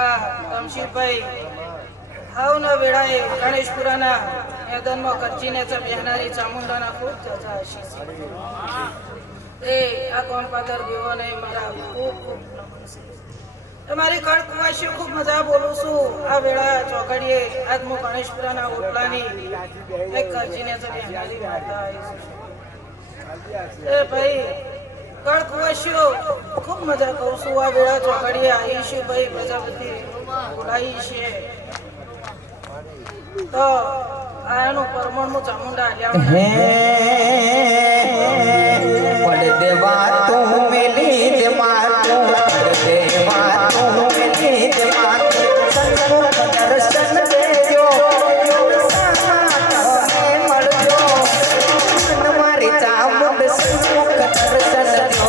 કાકા તમશીભાઈ હાવના વેળાએ ગણેશપુરાના મેદાનમાં કરચીને બેહનારી ચામુંડાના ખૂબ ચર્ચા હશે એ આ કોમ્પાદર દેવોને મારા ખૂબ ખૂબ નમન છે. તમારી કળકુવાસીઓ ખૂબ મજા બોલું છું. આ વેળા ચોકડીએ આજ હું ગણેશપુરાના ઓટલાની એક કરચીને બેહનારી માતા એ ભાઈ કળકુવાસીઓ ખૂબ મજા કહું છું. આ વેળા ચોકડીએ આવીશું ભાઈ પ્રજાપતિ બોલાવી છે તો આનું પરમણનું ચામુંડા પડ દેવા તું મેલી દે માતું પડ દેવા તું મેલી દે માતું સંતોષ દર્શન દેજો સામે મળજો મારી ચામુંડ સંતોષ દર્શન દેજો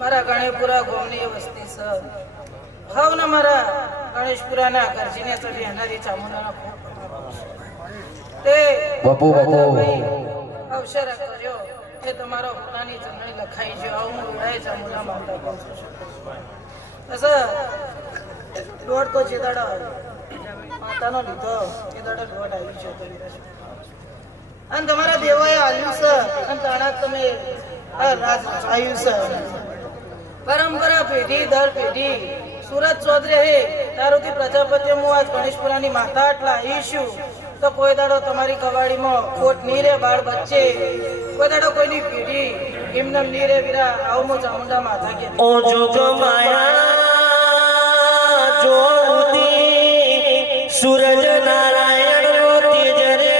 મારા ગણેપુરા ગામની વસ્તી છે. હવના મારા ગણેશપુરાના કરજીને બેહનારી ચામુંડાના તે બાપુ અવસર કર્યો કે તમારો પોતાની જમણી લખાઈ જો આવું હું વેળાએ ચામુંડા માનતા કહું છું. દોડ તો જે દાડો માતાનો લીધો એ દાડો દોડ આવી છે અને તમારા દેવાએ આવ્યું છે અને તાણા તમે આ રાજ આવ્યું છે. પરંપરા પેઢી દર પેઢી સુરત ચૌધરી હે તારોથી પ્રજાપતિ હું આજ ગણેશપુરાની માતા આટલા આવીશું તો કોઈ દાડો તમારી કવાડીમાં ખોટ નહીં રે બાળ બચ્ચે કોઈ દાડો કોઈની પેઢી એમને નહીં રે વીરા આવું ચામુંડા માતા કે ઓ જોગ માયા જોતી સૂરજ નારાયણ નો તેજ રે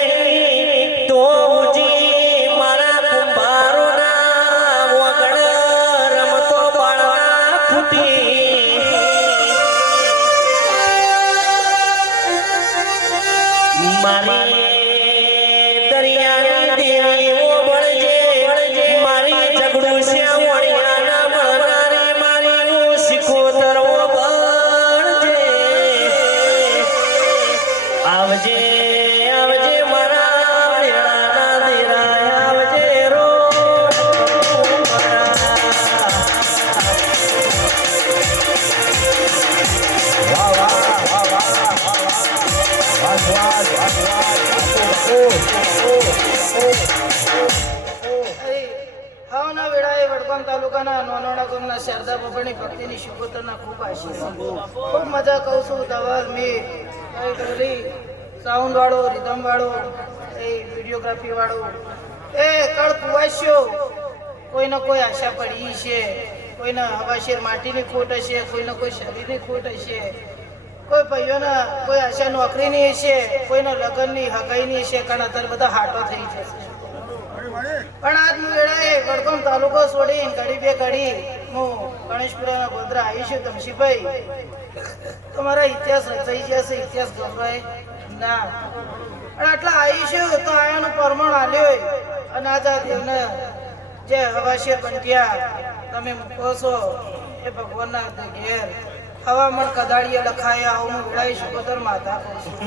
તો ઉજી મારા કુંભારો ના વગડ રમતો બાળા ફૂટી મારી દરિયાની દેવી બળજે મારી ઝઘડું છે વણિયાના મળનારી મારી શીખોતર બળજે આવજે આવજે મારા વેળાના દેરા આવજે રો હાવના વેળાએ વડગામ તાલુકાના નોનોડા ગામના શારદા બાબાની ભક્તિની શિકોતરના ખૂબ આશીષ ખૂબ મજા કહું છું. ધવલ મીર ડોલી સાઉન્ડ વાળો રિધમ વાળો એ વિડીયોગ્રાફી વાળો એ કળ કુવાસ્યો કોઈને કોઈ આશા પડી છે, કોઈને હવાશેર માટીની ખોટ હશે, કોઈને કોઈ શરીરની ખોટ હશે, કોઈ ભાઈઓના કોઈ આશા નોકરીની હશે, કોઈને લગ્નની હગાઈની હશે. કારણ અત્યારે બધા હાટો થઈ જશે પણ આજ હું વેળાએ વડગામ તાલુકો છોડી ઘડી બે ઘડી હું ગણેશપુરાના ગોધરા આવીશું. તમશીભાઈ તમારા ઇતિહાસ રચાઈ જશે, ઇતિહાસ ગભરાય ના પણ આટલા આવીશું તો આયાનું પરમણ આલ્યો અને આજ આ દેવને જે હવાશેર બંટિયા તમે મૂકો છો એ ભગવાનના ઘેર હવામણ કદાળીએ લખાયા હું વેળાઈ શિકોતર માતા કહું છું.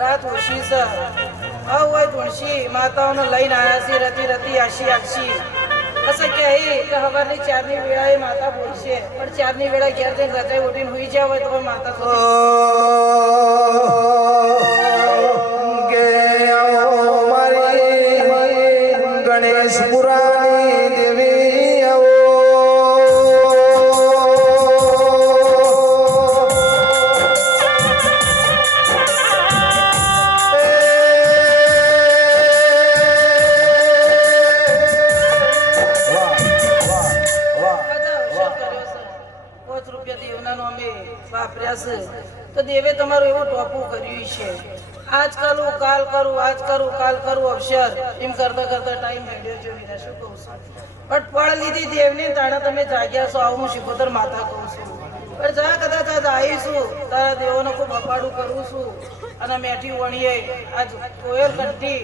રાત ઓછી છે હોય ધૂણસી માતાઓને લઈને આવ્યા છે રતી રતી આશી આશી અસર કે હવારની 4ની વેળાએ માતા બોલશે પણ 4ની વેળા ઘેર જઈને રજાઈ ઉઠીને હોઈ જાય હોય તો માતા ગણેશપુરાની દેવી આવો ₹5 દેવના નામે વાપર્યા છે તો દેવે તમારું એવું ટોપું કર્યું છે આજ કરું કાલ કરું આજ કરું કાલ કરું અવસર એમ કરતા કરતા ટાઈમ હેડ્યો છે વીરા શું કહું છું પણ પળ લીધી દેવની તાણા તમે જાગ્યા છો આવું હું શિકોતર માતા કહું છું પણ જા કદાચ આજ આવીશું તારા દેવોને ખૂબ અપાડું કરું છું અને મેઠી વણીએ આજ કોયલ કંઠી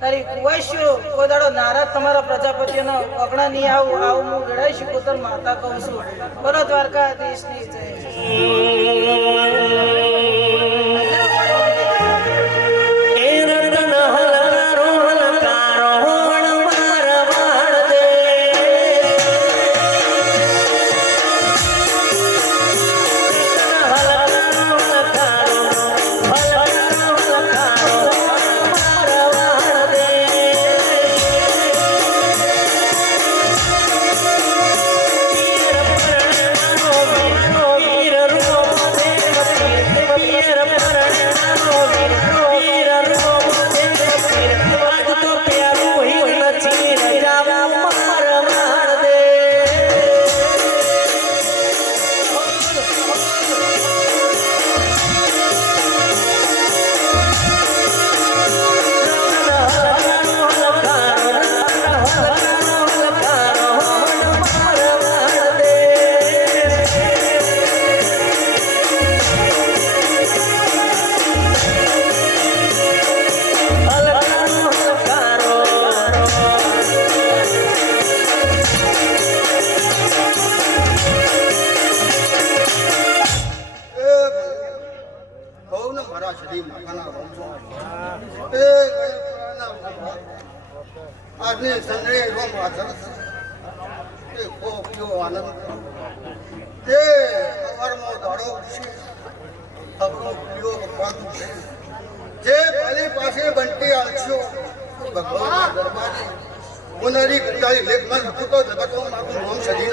તારી કુવાશ્યો કોઈ દાડો નારાજ તમારા પ્રજાપતિઓનો પગડા નહીં આવું આવું હું ગળાઈ શિકોતર માતા કહું છું બોલો દ્વારકાધીશની જય એ રતન હલકારો હલકારો વણ મારા વાળ દે આજની સંજળે રોમ આચર તે કોપ્યો આનંદ તે અવરમો દાડો છે આપણો પ્રિયો ભગવાન છે જે ભલી પાસે બંટી આલશો ભગવાનના દરબારે પુનરી કટાઈ લેખમાં લખું તો જગતો મારું નામ સજી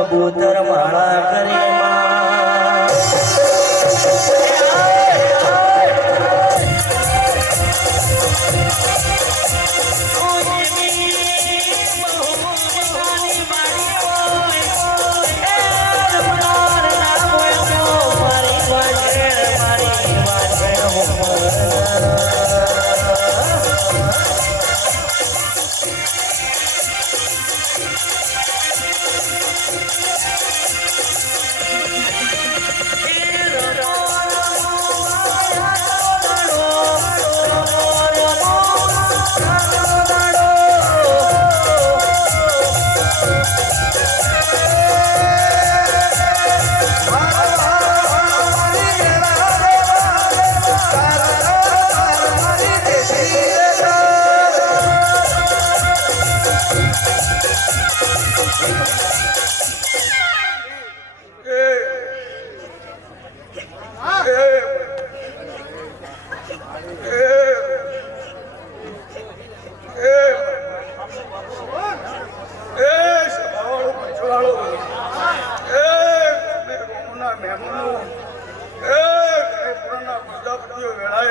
કબૂતર માળા કરી મારી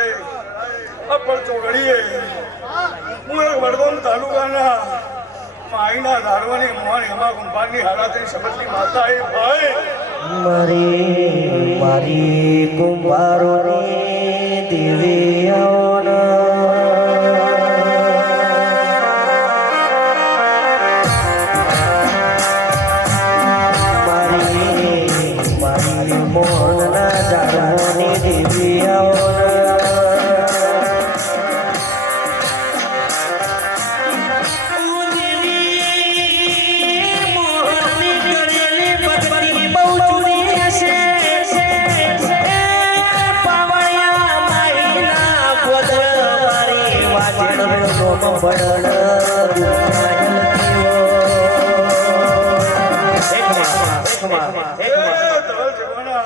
વેળાએ અપર ચોઘડીએ હું એક વડગામ તાલુકાના માઈના ધારવાની મોહન હેમા ગુંફાની હાલાતની શપથની માતા એ ભાઈ મારી કુંભારોની દેવી મારી મોહનના જાળવાની દેવી ધવલ જીવાના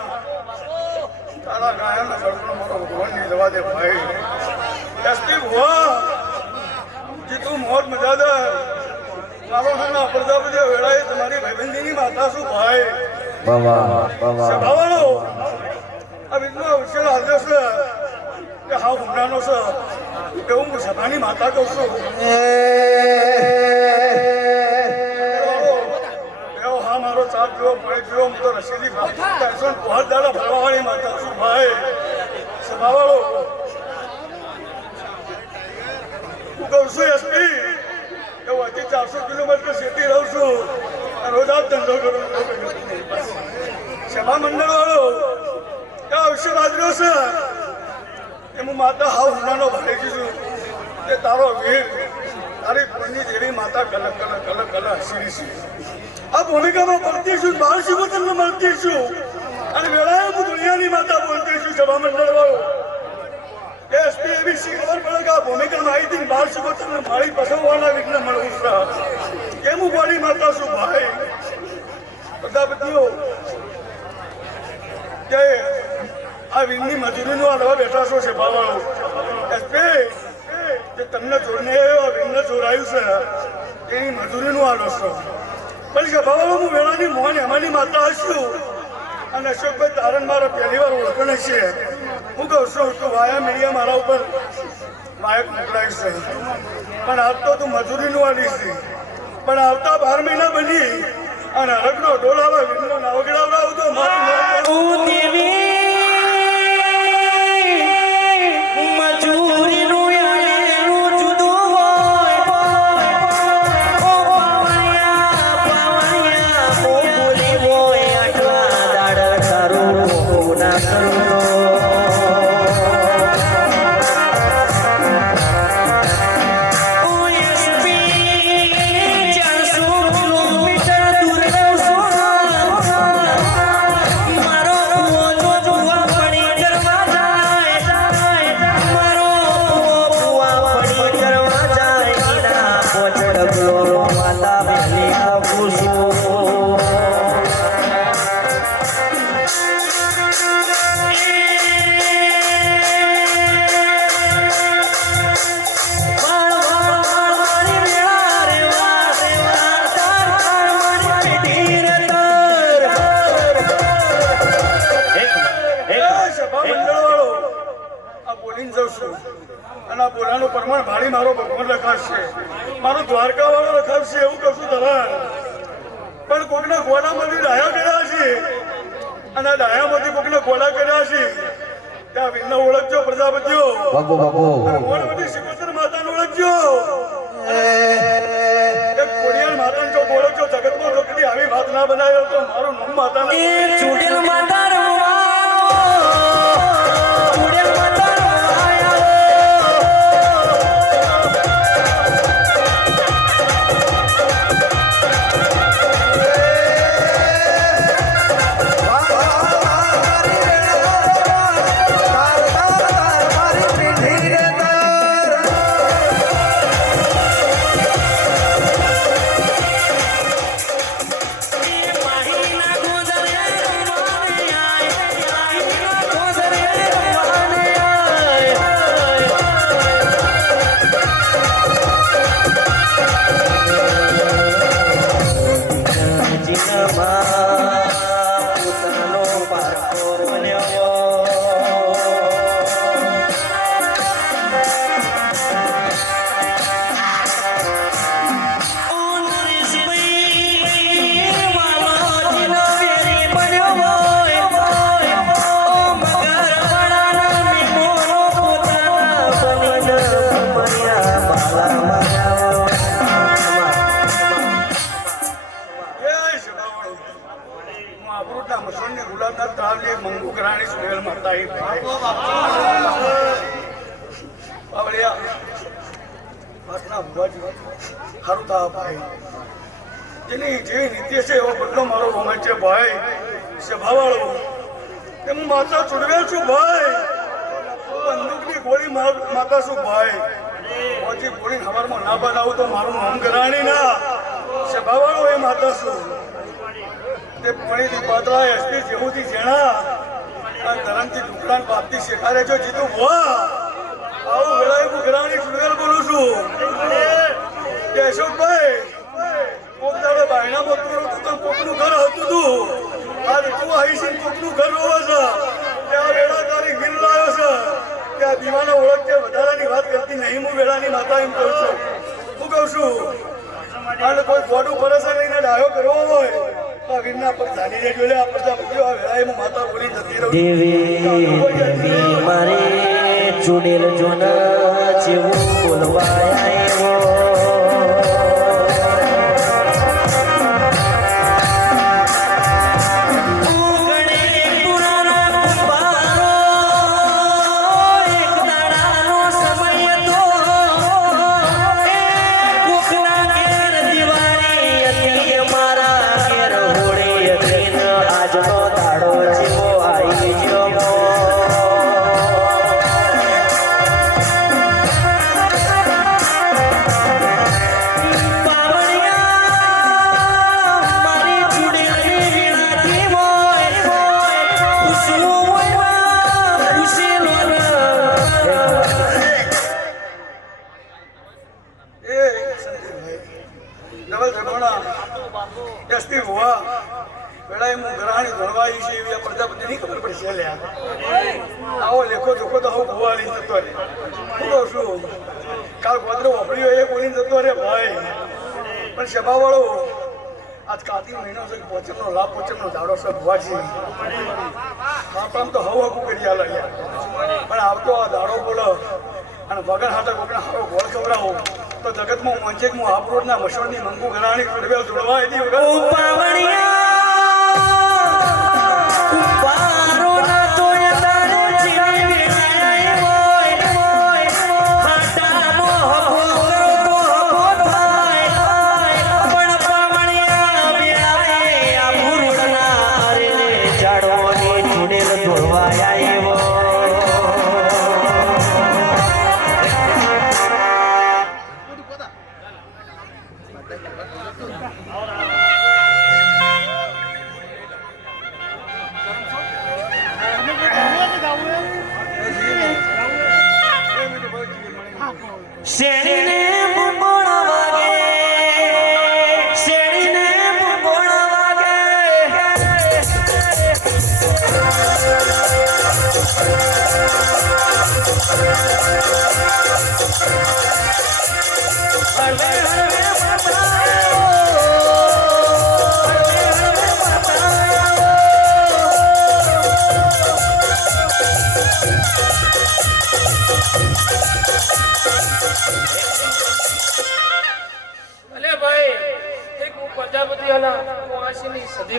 તારા ગાયનનો સળગણો મારો ભગવાન ની જવા દે ભાઈ એસટી ભુવા જીતું મોત મજાદાર મારો નાના પ્રજાપતિ વેળાએ તમારી ભાઈબંધીની માતા શું ભાઈ સભાવાળો આ વિધનો વિશેષ આદેશ છે કે હા હુમરાનો છે એવું હું સભાની માતા કહું છું મારો ચાપ જેવો ભાઈ જેવો હું તો રસીદી પહોંચ દાડા ભરવાવાળી માતા છું ભાઈ સભાવાળો હું કહું છું એસપી કે હું હજી 400 કિલોમીટર સિટી રહું છું રોજ આ ધંધો કરું સભા મંડળ વાળો આ વિશે બાજરો છે કે હું માતા હાવ હુનાનો ભાઈ છું કે તારો વીર તારી કોઈની જેવી માતા કલક હસીરી છે આ ભૂમિકામાં પડતી છું બાળ શીખો તમને મળતી છું અને વેળાએ હું દુનિયાની માતા બોલતી છું સભા મંડળ વાળો એસપી એવી ખબર પડે કે આ ભૂમિકામાં આવી હતી બાળ શીખો તમને મારી પસંદવાના વિઘ્ન મળવું છે એમ હું મારી માતા છું ભાઈ બધા બધીઓ કે આ વિઘ્નની મજૂરીનું આ લવા બેઠા છો છે ભાવાળો એસપી જે તમને જોડને વિઘ્ન ચોરાયું છે એની મજૂરીનું આ લોસો પણ સભાવાળો હું વેળાની મોહન હેમાની માતા હશું અને અશોકભાઈ તારણ મારા પહેલી વાર ઓળખણ છે હું કહું છું તું વાયા મીડિયા મારા ઉપર વાયક મોકલાય છે પણ આજ તો તું મજૂરીનું આલીશ પણ આવતા 12 મહિના બની અને હરકનો ડોલાવા વિઘ્નો નાવગડાવડાવ તો મારું અને બોલાનું પ્રમાણ ભાડી મારો ભગવાન લખાશે મારો દ્વારકા વાળો લખાવશે એવું કશું ધરાણ પણ કોકના ગોળામાંથી ડાયા કર્યા છે અને ડાયામાંથી કોકના ગોળા કર્યા છે ત્યાં વિઘ્ન ઓળખજો પ્રજાપતિઓ મોડવતી શિકોતર માતાને ઓળખજો કોડિયાલ માતાને જો ઓળખજો જગતમાં જો કદી આવી વાત ના બનાવ્યો તો મારું નામ માતાને ચૂડેલ માતા બાવળિયા વાતના ભુવાજી સારું થા ભાઈ જેની જેવી નીતિ છે એવો બદલો મારો રોમે છે ભાઈ સભાવાળો કે હું માતા ચૂડવેલ છું ભાઈ બંદૂકની ગોળી માતા છું ભાઈ પછી ગોળી હવારમાં ના બનાવું તો મારું નામ કરાણી ના સભાવાળો એ માતા છું તે પણીથી પાતળા એસપી જેવુંથી જેણા અને ધરમથી ટુકડાન બાપથી શેખારે જો જીતું વાહ આવું વેળાએ હું ઘરાણી ચૂડવેલ બોલું છું કે અશોકભાઈ કોક દાડે બાયણામાં તું તો કોકનું ઘર હતું તું આજ તું આવીશ કોકનું ઘર રોવે છે કે આ વેળા તારી ગીર લાવ્યો છે કે આ દીવાને ઓળખ વધારાની વાત કરતી નહીં હું વેળાની માતા એમ કહું છું હું કહું છું અને કોઈ ગોડું ભરોસા લઈને ડાયો કરવો હોય તો આ વીરના પર ધાની રેજો લે આ પ્રજાપતિઓ આ વેળાએ હું માતા બોલી જતી રહું દેવી મારે ચૂડેલ જોન જેવું બોલવાય આવ્યો આવો લેખો જોખો તો હું ભૂવા લઈને જતો રે હું કહું છું કાલ ગોદરો વાપર્યો એ બોલીને જતો રે ભાઈ પણ સભાવાળો આજ કાર્તિક મહિનો છે પોચમનો લાભ પોચમનો દાડો છે ભુવાજી આમ તો હવ હકું કરી આલો પણ આવતો આ દાડો બોલો અને વગર હાથે કોકના હારો ગોળ ખવડાવો તો જગતમાં મોંચે હું આબરોડના મશોરની મંગુ ઘરાણી ચૂડવેલ જોડવા હતી વગર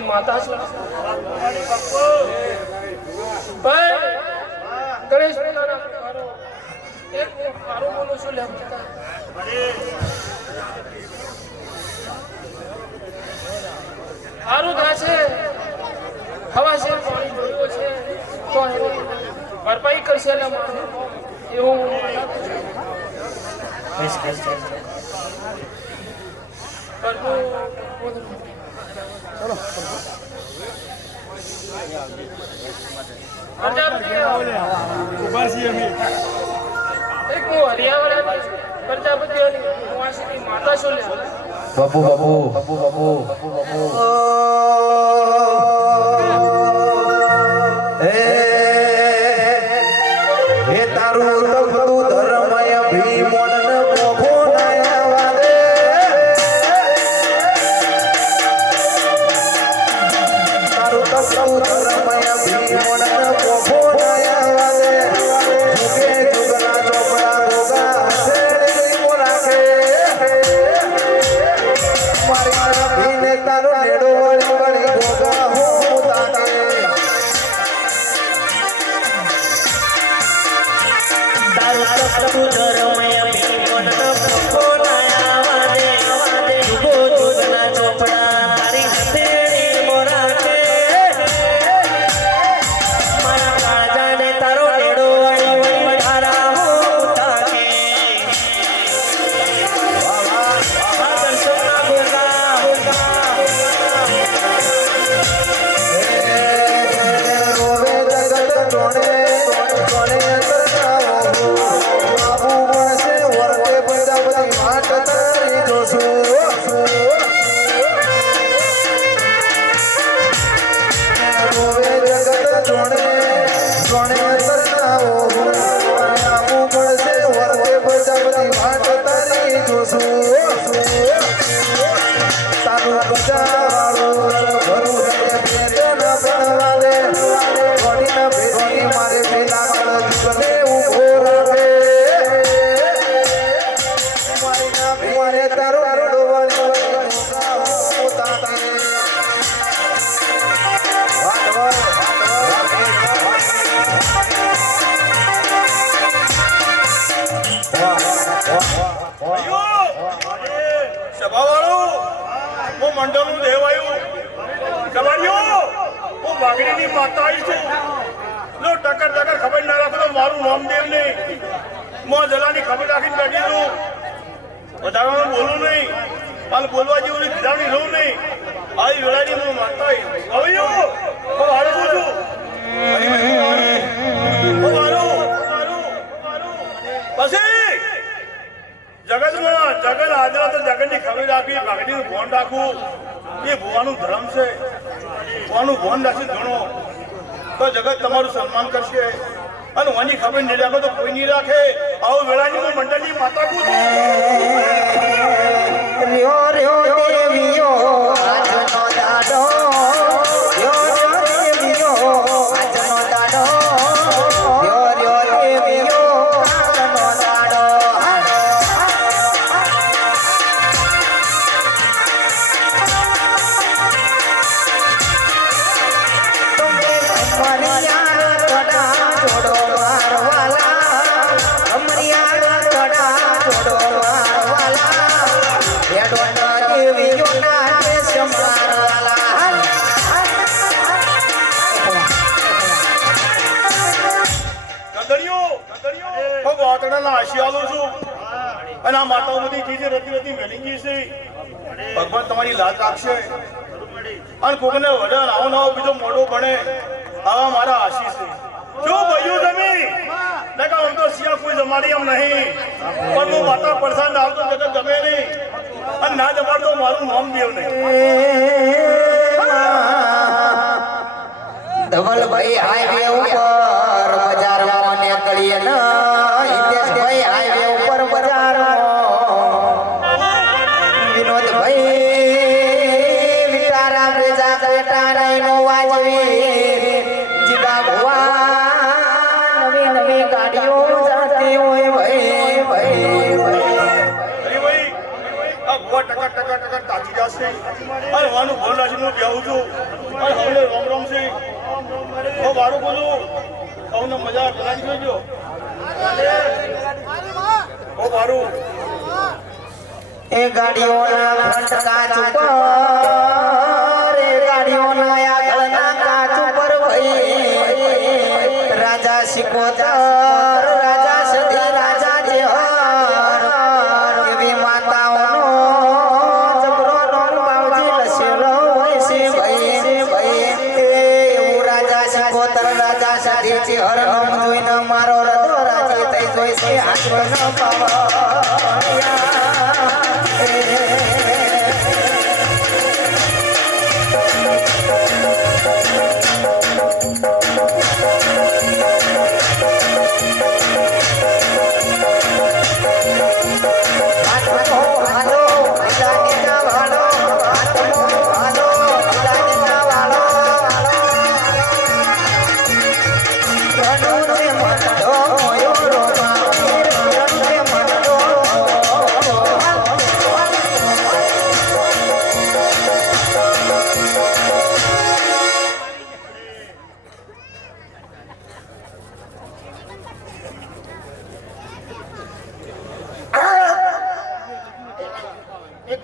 માતા છે ભાઈ ગણેશ માતાના પ્રકારો એક કારો બોલું છું લે સારું થા છે હવા છે પાણી જોયું છે તો એની ભરપાઈ કરશે એટલે મારે એવું માતા શું લે બાપુ બાપુ બાપુ બાપુ બાપુ બાપુ હે તારું તપતું ધર્મય ભીમોન મોખો નયા વાદે તારું તપતું ધર્મય ભીમોન મોખો નયા વાદે જુગે જુગના ચોપડા ગોગા હસેડી રાખે મારી ભીને તારો નેડો તું ધર્મય ભીમન પોકો નાયા વાદે જુગો જુગના ચોપડા તારી હથેળી મોરાકે મારા કાળજાને તારો લેડો આવ્યો તારા હો તાકે વાહ વાહ વાહ દર્શનના ગોગા રોવે જગત જોણે જોણે અંતર જાવો બાબુ વણસે વર્તે પ્રજાપતિ વાટ તારી જોશું રોવે જગત જોણે જોણે અંતર જાવો બાબુ વણસે વર્તે પ્રજાપતિ વાટ તારી જોશું તારું બચાવાળું ભરું ભેટના બનવાલે ઘોડીના ભેરી મારે પેલા કળજુગને ઊભો રાખે મારે તારો ડોવાળી તાકે સભાવાળો હું મંડળનું દેવ આવ્યું સવારીઓ હું વાઘડીની માતા આવી છું લો ટકર ટકર ખબર ના રાખો તો મારું નામ દેવ નહીં મો જલાની ખબર રાખીને બેઠી છું વધારાનું બોલું નહીં અને બોલવા જેવું વિધાની રહું નહીં આવી વેળાની હું માતા આવી હું હારું છું પછી જગતમાં જગત હાજર તો જગતની ખબર રાખવી ભાગડીનું ભોન રાખવું એ ભુવાનું ધર્મ છે ભુવાનું ભોન રાખી ગણો તો જગત તમારું સન્માન કરશે અને વાની ખબર નહીં રાખો તો કોઈ નહીં રાખે આવું વેળાની હું મંડળની માતા કું રહ્યો રહ્યો દેવીઓ આજનો દાડો રહ્યો રહ્યો દેવીઓ આજનો દાડો રહ્યો રહ્યો દેવીઓ આજનો દાડો તમે અમારી યાર તડા જોડો મારવાલા અમારી યાર તડા જોડો મારવાલા આશિયાલો છું અને આ માતાઓ બધી ચીજે રતી રતી મેલી ગઈ છે ભગવાન તમારી લાજ રાખશે અને કોકને વડન આવો નવો બીજો મોડો બને આવા મારા આશીષ છે જો ભાઈઓ તમે દેખા આમ તો સિયા કોઈ જમાડી એમ નહીં પણ હું માતા પરસાન આવતો જગત ગમે નહીં અને ના જમાડતો મારું નામ દેવ નહીં ધવલભાઈ હાઈવે ઉપર બજારમાં નીકળીએ ન હિતેશભાઈ હાઈવે ઉપર બજારમાં વિનોદભાઈ વિટારા રેજા બેટા નો વાજવી જીગા ભુવા નવી નવી ગાડીઓ જાતી હોય ભાઈ ભાઈ ભાઈ આ ભુવા ટકા ટકા ટકા તાજી જશે અને વાનું ભોન રાખીને હું બેહું છું અને હવે રોમ રોમ છે ઓ બારું બોલું સૌને મજા ચલાવી જોજો ઓ બારું એ ગાડીઓના ફ્રન્ટ કાચ ઉપર એ ગાડીઓના આગળના કાચ ઉપર ભાઈ રાજા સિકોતર રાજા સધી રાજા જેહર એવી માતાઓનો જબરો રોન બાવજી લસેલો હોય છે ભાઈ એવું રાજા સિકોતર રાજા સધી જેહર નામ જોઈને મારો હૃદય રાજી થઈ જોઈ છે આત્મનો પાવા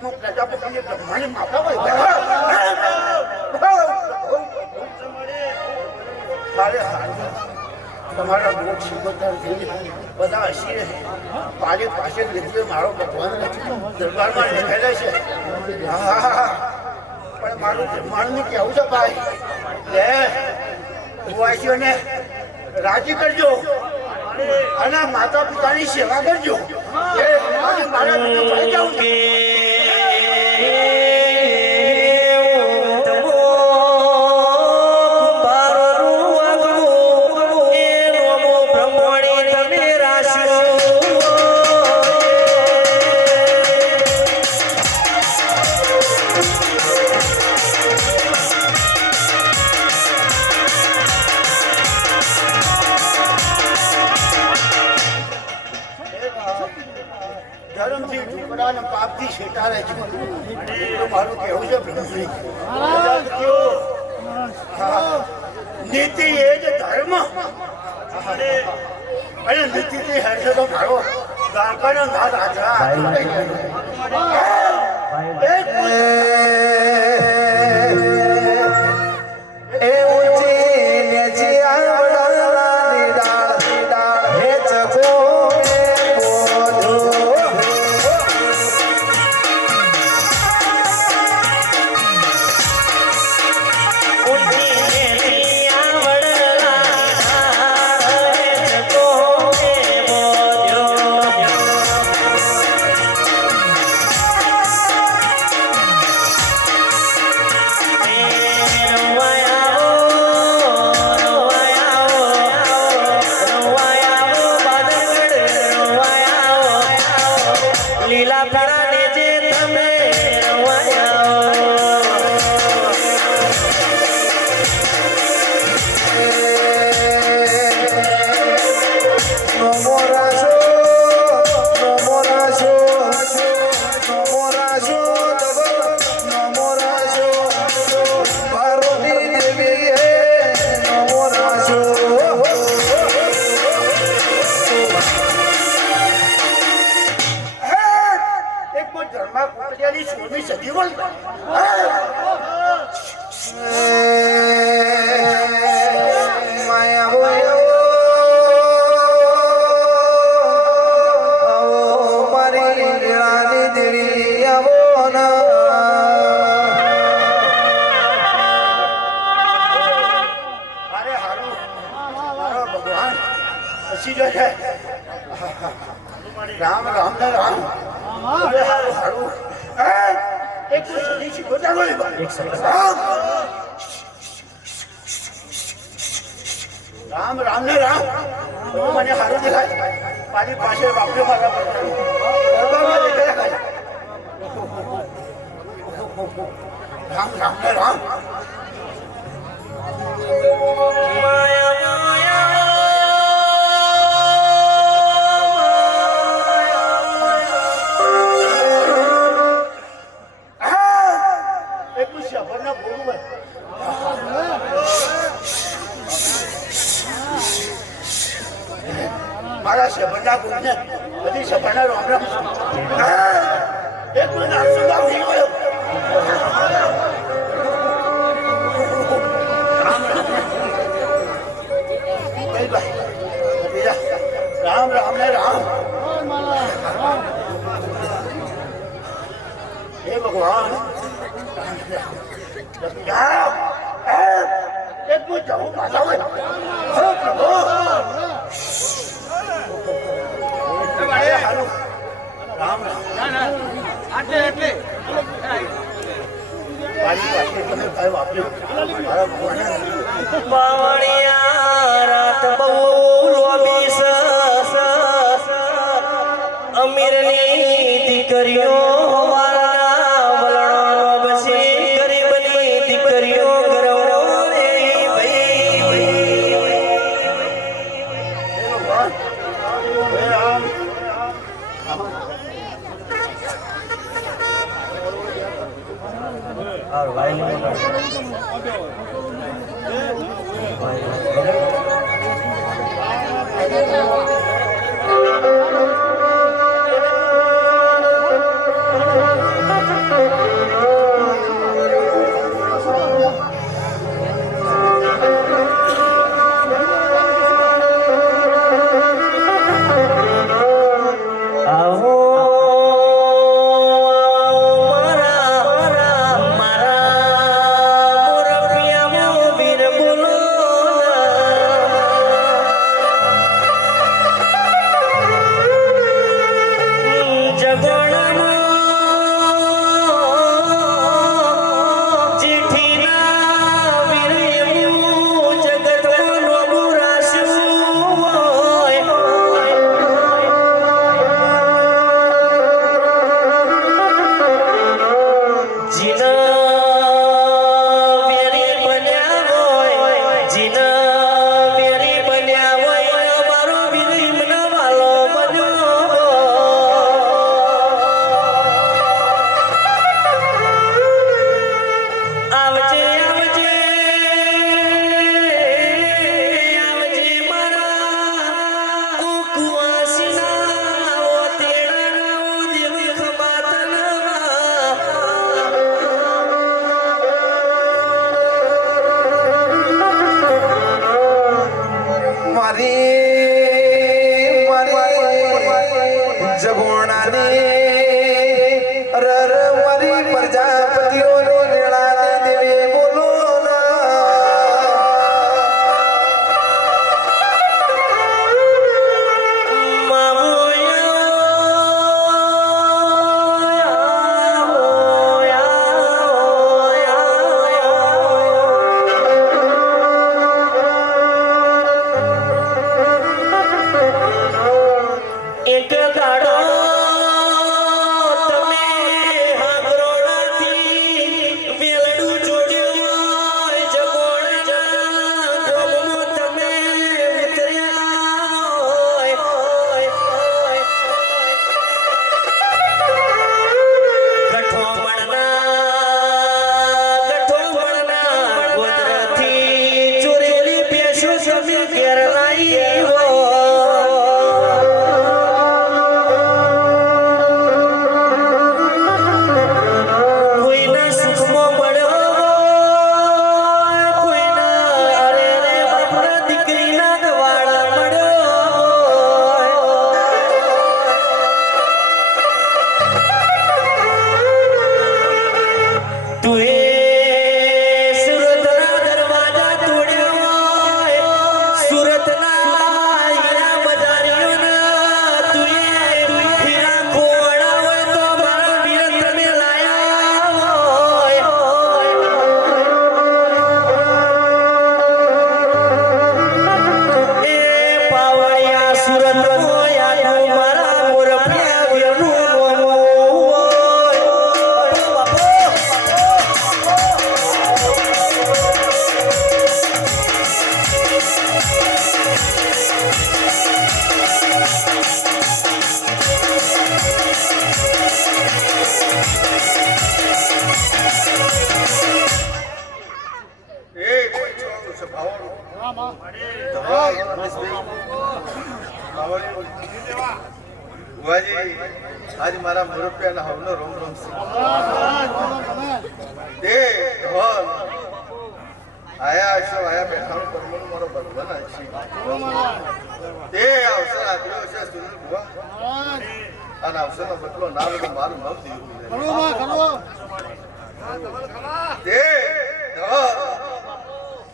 હું પ્રજાપતિને બ્રહ્માની માતા હોય મારે તમારા લોક શિકોતર બધા હસી રહે પાલે પાસે લીધું મારો ભગવાન દરબારમાં દેખાયેલા છે પણ મારું જમવાનું કેવું છે ભાઈ લે ભુવાસીઓને રાજી કરજો અને માતા પિતાની સેવા કરજો મારા ભાઈ જાઉં ધર્મથી ઝૂકડાને પાપથી છેટારે છે મારું કેવું છે બ્રહ્મણી નીતિ એ જ ધર્મ અને નીતિથી હેઠે તો મારો ગાંકાનો નાદ આચરા રામ રામ ને રામ એક સદી શીખોતા ગોળી રામ રામ ને રામ મને હારું દેખાય મારી પાસે બાપરે મારા દરબારમાં દેખાય રામ રામ ને રામ મારા સપના ગુણને બધી સપના રામ રામ એક મને સુધાર થઈ ગયો રામ રામ ને રામ હે ભગવાન એક હું જવું માતા હોય પ્રભુ રામ એટલે બાવળિયા રાત બહુ લોબી અમીરની દીકરીઓ વાળા વલણો બસી ગરીબની દીકરીઓ ગરવો રે ભાઈ ભુવાજી આજ મારા મુરબ્બિયાના હવનો રોમ રોમ છે તે ઢોલ આયા છો આયા બેઠાનું પરમણ મારો ભગવાન છે તે અવસર આપ્યો છે સુનિલ ભુવા અને અવસરનો બદલો ના લે તો મારું નામ દીધું તે ઢોલ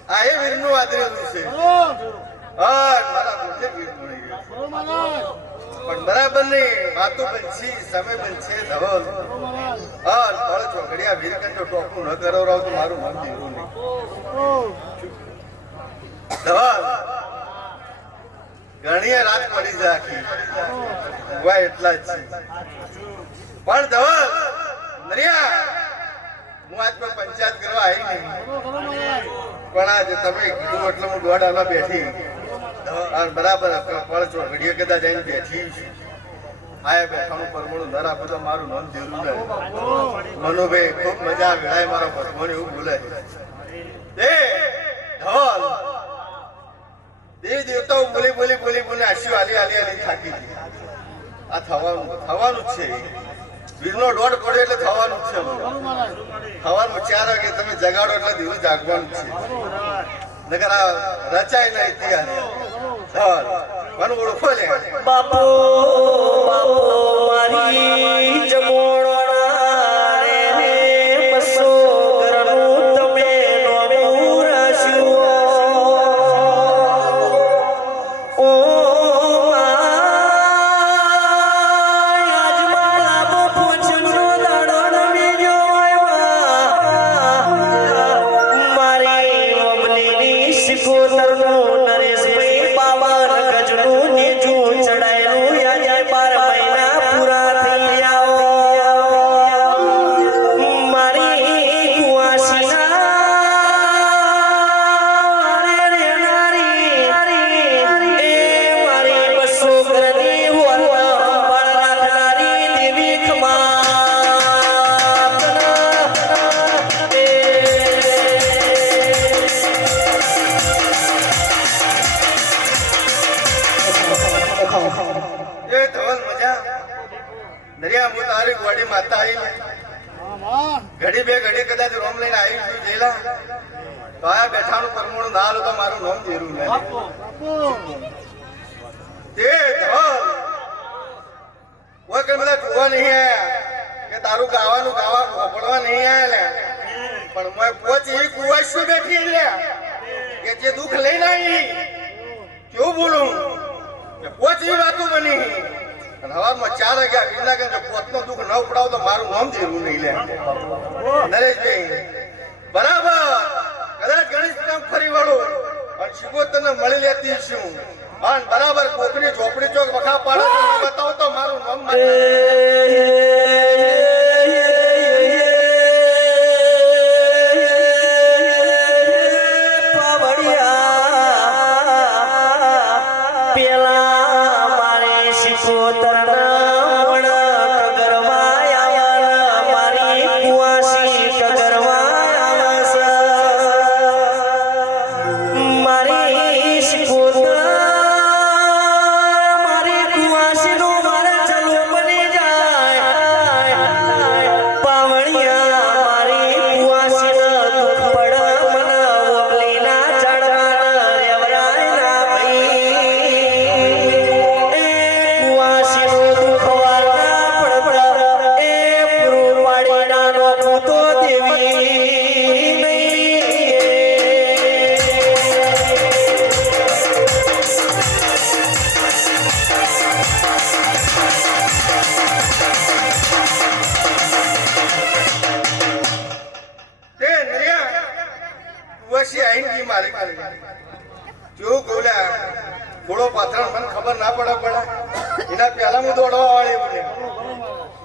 આ એ વીરનું આદરેલું છે મારા મોઢે વીર મળી ગયો પણ બરાબર નહીં વાતો બનશી સમય બનશે ધવલ ફળ ચોકડિયા વીરકંઠ ટોપું ન કરો રહો તો મારું મન દીવું નહીં ધવલ ઘણી રાત પડી જાય આખી વાહ એટલા જ છે પણ ધવલ નરિયા હું આજ કોઈ પંચાયત કરવા આવી નહીં પણ આજે તમે કીધું એટલે હું દોઢ આલા બેઠી બરાબર ફળ ચોકડીએ કદાચ જઈને બેઠી આયા બેઠાનું પરમણું ન રાખો તો મારું નામ દેવું ને મનુભાઈ ખૂબ મજા આવે મારો ભગવાન એવું બોલે દે ઢોલ દેવી દેવતાઓ બોલી બોલી બોલી બોલી આશી આલી આલી આલી થાકી ગઈ આ થવાનું જ છે વીરનો દોઢ પડે એટલે થવાનું જ છે થવાનું 4 વાગે તમે જગાડો એટલે દિવસ જાગવાનું છે નકર આ રચાય ના ઇતિહાસ ઢોલ મને ઓળખો લે બાપો બાપો મારી જમોણના રે બસો ઘરનું તમે નોમું રાખ્યું ઓ આજ મારા બપોચનો દાડો નમીજો આવ્યા મારી ઓબલીની શિકોતરનું નરેશભાઈ બાબા ગજનું નીચું ચડાયેલું યાદ 12 મહિના પૂરા થઈ ગયા મારી કુવાસીના રે નારી એ મારી બસો ઘરની હોલ રાખનારી દેવી ખમા એ ધવલ મજા નરિયા હું તારી ગોડી માતા આવી ઘડી બે ઘડી કદાચ રોમ લઈને આવી છું જેલા તો આ બેઠાનું પરમણું ના લો તો મારું નામ દેરું ને તે ધવલ કોઈ કઈ બધા જોવા નહીં આયા કે તારું ગાવાનું ગાવા ખોપડવા નહીં આયા પણ મેં પોચી કુવાસી બેઠી લે કે જે દુઃખ લઈને આવી કેવું બોલું પોચી વાતો બની અને હવામાં 4 વાગ્યા વીરના કે પોતનો દુઃખ ન ઉપડાવ તો મારું નામ દેવું નહીં લે નરેશભાઈ બરાબર કદાચ ગણેશ નામ ફરી વળું અને શિવોતરને મળી લેતી છું અને બરાબર કોકની ઝોપડી ચોક વખા પાડે બતાવો તો મારું નામ ઘોડો પાથરણ મને ખબર ના પડે એના પહેલા હું દોડવા વાળી મને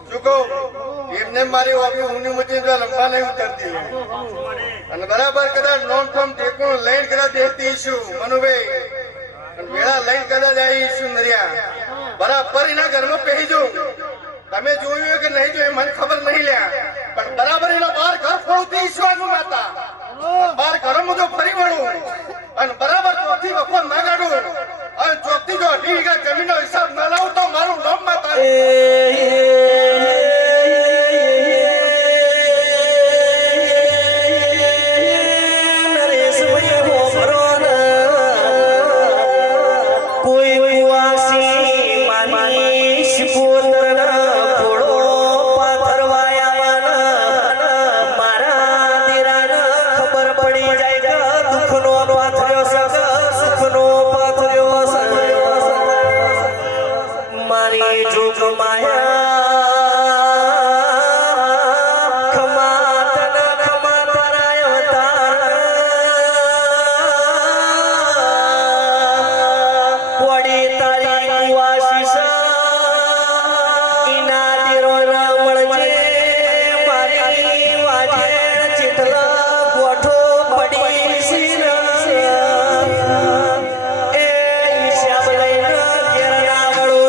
શું કહું એમને મારી ઓબી ઊની મુચી લંબા નહીં ઉતરતી અને બરાબર કદાચ નોમ ટોમ ટેકું લઈને કદાચ દેતી છું મનુભાઈ અને વેળા લઈને કદાચ આવી છું નરિયા બરાબર એના ઘરમાં પહેરી જઉં તમે જોયું કે નહીં જોયું મને ખબર નહીં લ્યા પણ બરાબર એનો બાર ઘર ફોડતી ઈશ્વર માતા બાર ઘરમાં જો ફરી વળું અને બરાબર ચોથી વખત ના કાઢું અને ચોથી જો 2 વીઘા જમીનનો હિસાબ ના લાવું તો મારું નામ માતા માની જોગ માયા ખમાતન ખમાતરાય અવતાર કોડી તારી કુવાશીસ ઈના દીરો ના મળજે મારી વાજે ચિતલ ગોઠો પડી સિર એ હિસાબ લઈને ઘેર ના વળો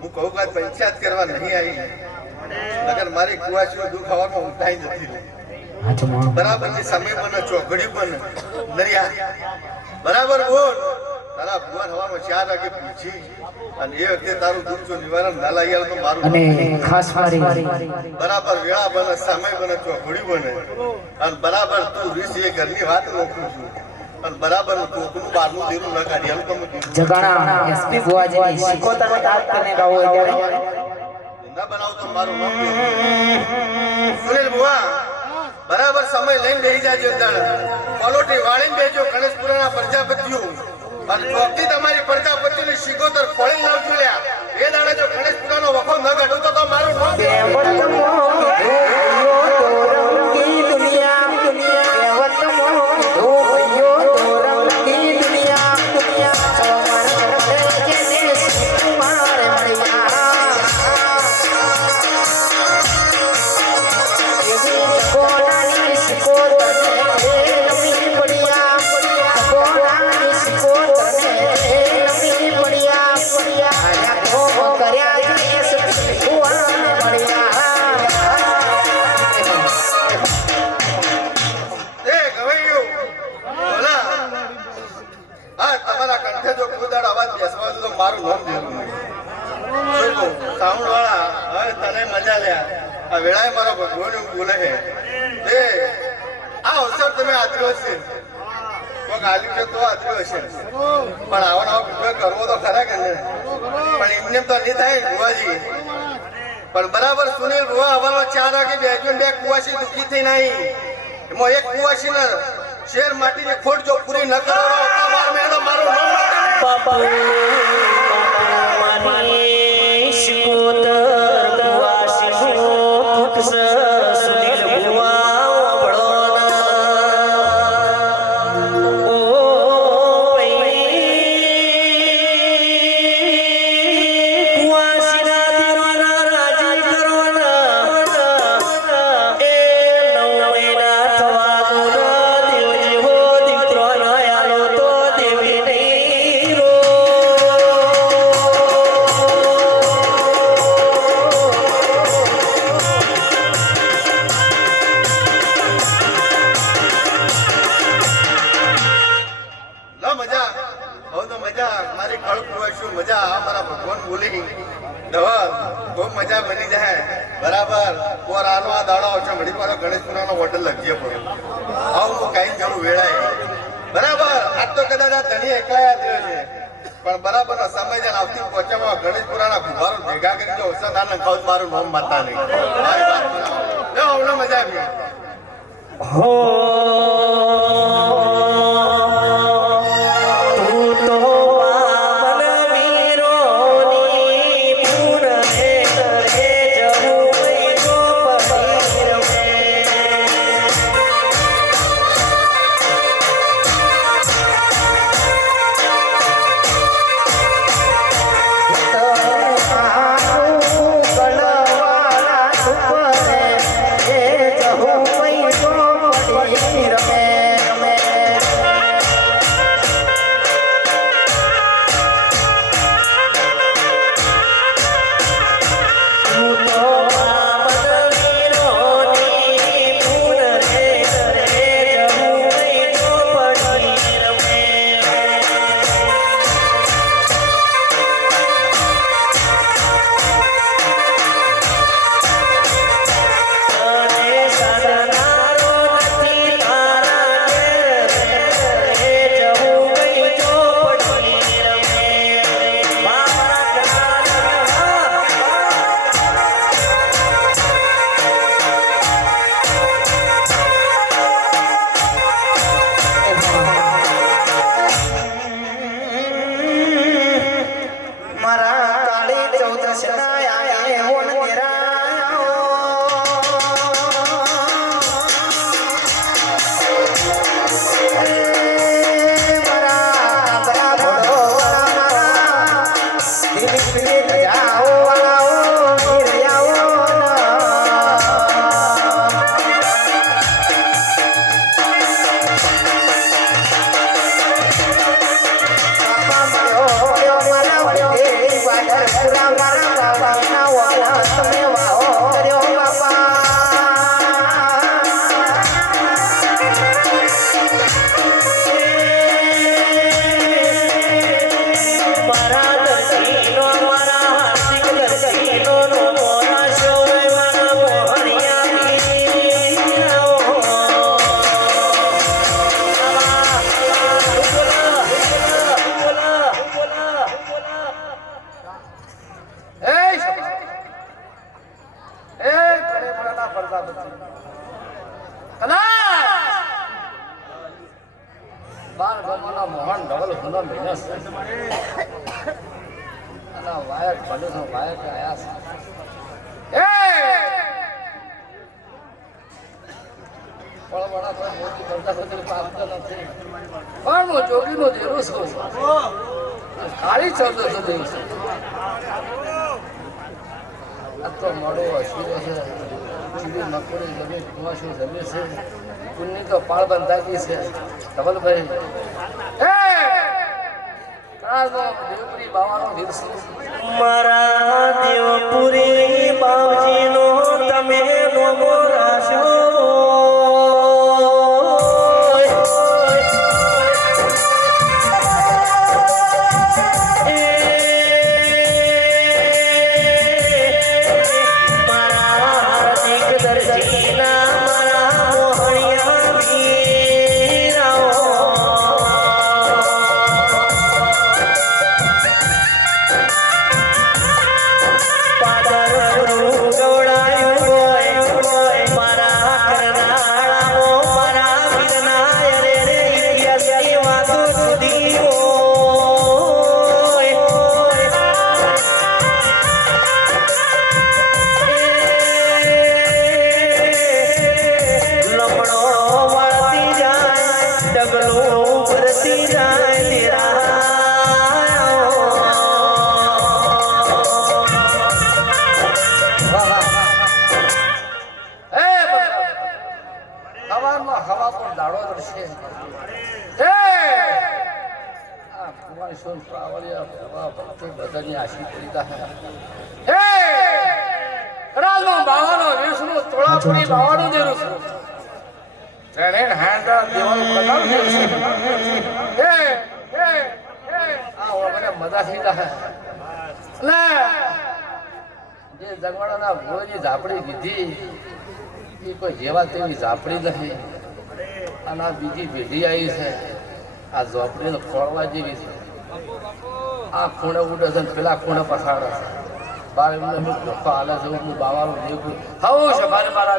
હું કહું કે પંચાયત કરવા નહીં આવી અગર મારી કુવાસીઓ દુઃખ આવવામાં ઉઠાઈ નથી બરાબર ની સમય બને ચોઘડી બને નરિયા બરાબર બોલ તારા ભુવન હવામાં 4 વાગે પૂછી અને એ વખતે તારું દુઃખ જો નિવારણ ના લાગી આવે તો મારું અને ખાસ મારી બરાબર વેળા બને સમય બને ચોઘડી બને અને બરાબર તું રીસ એ ઘરની વાત નોખું છું અને બરાબર કોકનું બારનું દેરું ન કાઢી હાલ તો જગાણા એસપી બુઆજીની શિકોતરને યાદ કરીને ગાવો ત્યારે ના બનાવ તો મારું નામ સુનિલ બુઆ બરાબર સમય લઈને બેહી જાજો દાડા પલોટી વાળીને બેજો ગણેશપુરાના પ્રજાપતિઓ અને ચોકથી તમારી પ્રજાપતિની શિકોતર ફળી લાવજો લ્યા એ દાડા જો ગણેશપુરાનો વખો ન કાઢો તો મારું નામ મારું નામ દેવું સાઉન્ડ વાળા હવે તને મજા લ્યા આ વેળાએ મારો ભગવાન એવું બોલે છે એ આ અવસર તમે આદર્યો છે કોઈક આલ્યું છે તો આદર્યો હશે પણ આવો નવો ઉપયોગ કરવો તો ખરા કે નહીં પણ એમને તો નહીં થાય ભુવાજી પણ બરાબર સુનિલ ભુવા હવાનો 4 વાગે બેજો બે કુવાસી દુઃખી થઈ નહીં એમાં એક કુવાસી ને શેર માટીની ખોટ જો પૂરી ન કરવાનો તો મારું નામ બાપા માની શિકોતર કુવાસી પુત્સ સુનિલ ભુવા વળોના ઓ કુવાસી ના દીવાના રાજી કરવાના એ 9 મહિના થવા દોરા દેવ જેવો દીકરો ન આલો તો દેવી નહીં રો મારી કળ કુવાશું મજા મારા ભગવાન બોલી દવા ખૂબ મજા બની જાય બરાબર કોરાનો આ દાડો આવશે મળી પાછો ગણેશપુરાનો હોટલ લખીએ પડ્યો આવું હું કઈ જરૂર વેળાય બરાબર આજ તો કદાચ આ ધણી એકલા થયો છે પણ બરાબર સમય જઈને આવતી પહોંચવામાં ગણેશપુરાના ગુભારો ભેગા કરી જો ઔષધ આ નખાવ મારું નામ માતા નહીં મારી વાત બનાવો અમને મજા આવી હો એ જહુ પૈસો પડી દર્શના આયે હોન નિરાયો મારા બરા ભોળો મારા દિલ પીને જાઓ આવો નિરાયો મારા દર્શીનો મારા હાર્દિક દર્શીનો નો મોરા શોરે મારા મોહણિયા વીરાઓ મોહન ડબલ ગુનો મહિનસ અને વાયક ભલે તો વાયક આયા છે વડા પર મોટી કરતા બદલ પામતો નથી પણ હું જોગીનો દેરો છું કાળી ચાલતો હતો દિવસ આ તો મોડો હસીરો છે ચીડી મકોડી જમે કુવાશો જમે છે પુણ્ય તો પાળ બંધાકી છે ધવલભાઈ દેવપુરી બાવાનો દિવસ મારા દેવપુરી બાવજીનો તમે નોમો રાશો મારા હાર્દિક દર્શીના મારા મોહણિયા વીરાઓ હવામાં હવા પર દાડો રડશે આ કુંવારી સોન પ્રાવળિયા હવા ભક્તિ બધાની આશી કરીતા કરાલનો બાવાનો વેસનો તોળાપુરી બાવાનો દેરો છે ટ્રેન હેન્ડર દેવાનો પ્રકાર છે આ ઓમને મજા થઈ જાય લે જે જગવાડાના ભોળની ઝાપડી કીધી એ કોઈ જેવા તેવી ઝાપડી નથી અને આ બીજી પેઢી આવી છે આ ઝોપડીને ખોળવા જેવી છે આ ખૂણે ઉડે છે ને પેલા ખૂણે પસાડે છે બાર એમને હું ધોકો હાલે છે હું બાવાનું દેવું હવું છે મારે મારા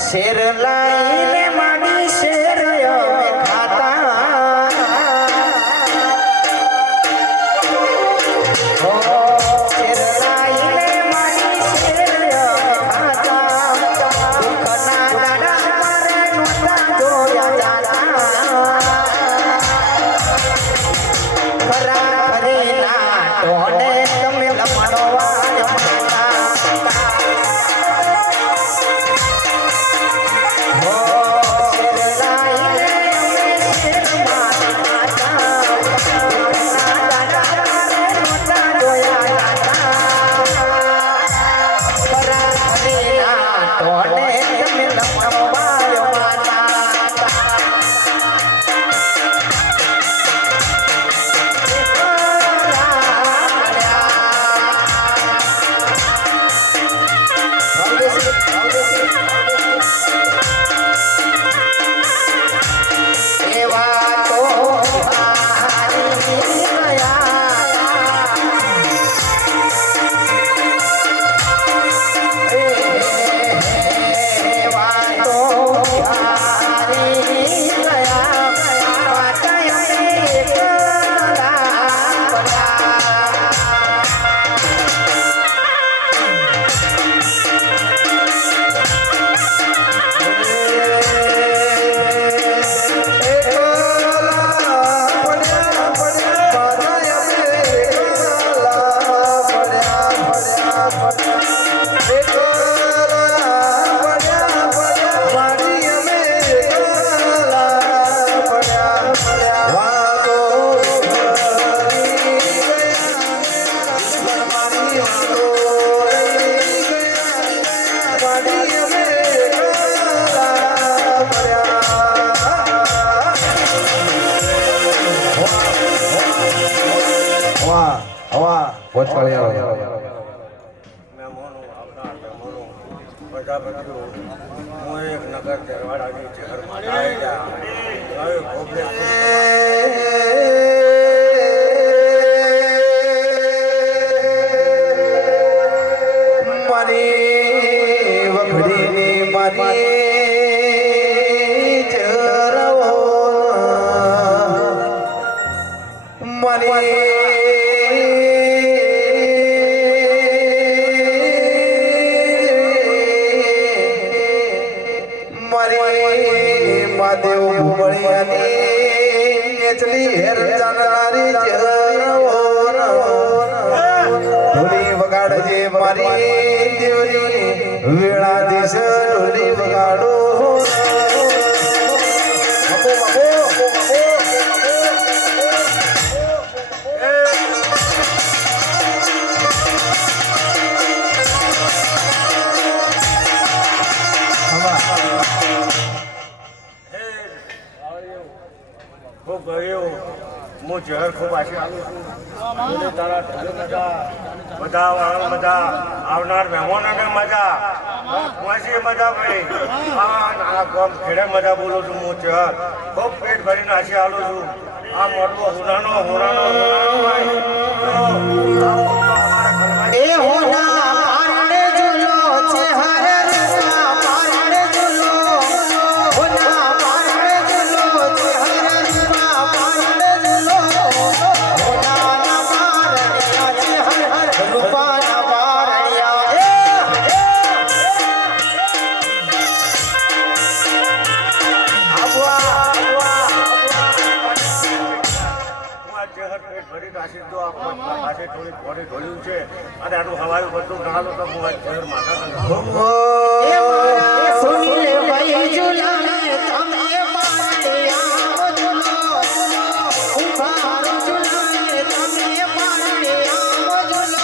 શેર લાઈને માડી શેર ખાતા Oh પોચવાળી આવો મહેમાનો આવનાર મહેમાનો બધા બધું હું એક નગર તહેવાડાની શહેરમાં આવી ગયા હવે ખોબરે મારી વખડીની મારી ચરવો મારી મહાદેવ ભૂમળિયાની નેચલી હેર જાણનારી ઢોલી વગાડજે મારી દેવની વેળા દિશ ઢોલી વગાડો ખૂબ ગયો હું જહર ખૂબ આશી આવું છું તારા ઢોલે બધા વાળા બધા આવનાર મહેમાનોને મજા વાંચી મજા ભાઈ આ ગામ ખેડે મજા બોલું છું હું જહર ખૂબ પેટ ભરીને આશી આવું છું આ મોટો હુરાનો એ હોના પારણે ઝૂલો છે હરે રૂપા પારણે ઝૂલો હોના પારણે ઝૂલો છે હરે રૂપા પારણે ઝૂલો હોના ના પારણિયા છે હર રૂપા ના ઢોળ્યું છે અને આનું હવાયું બધું ગણાલો તો હું શહેર માતા એ મારા સુનિલ ભાઈ ઝૂલાને તમે પારણિયા ઝૂલો ઉભારો ઝૂલાને તમે પારણિયા ઝૂલો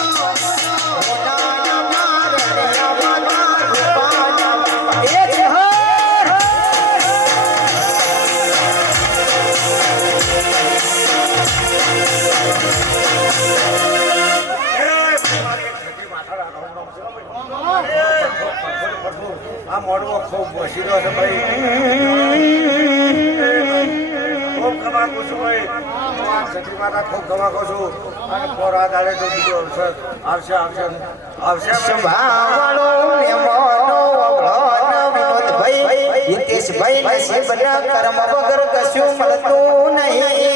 હોના ના પારણિયા વાના રૂપા ના એ છે આ મોડવો ખૂબ વસીલો છે ભાઈ ખૂબ કમાકું છું ભાઈ હું આ સતી માતા ખૂબ કમાકું છું અને પોરા દાડે તો બીજો અવસર આવશે સંભાળો મેમોનો અવળો વિનોદભાઈ હિતેશભાઈ નસીબના કર્મ વગર કશું મળતું નહીં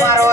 મારો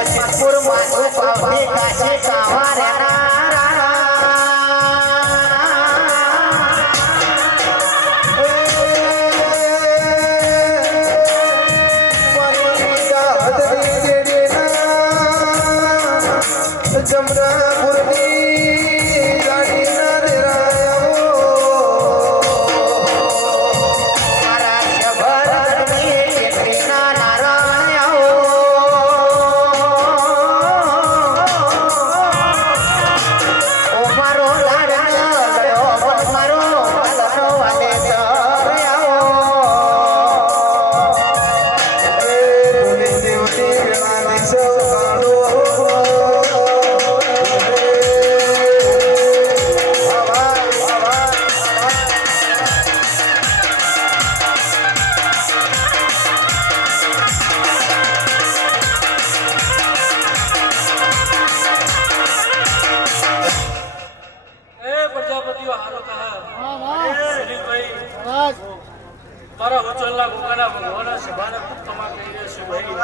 મારા વચનના ગોગાના ભગવાનના સભાને ખૂબ તમા કહી રહ્યો છું ભાઈ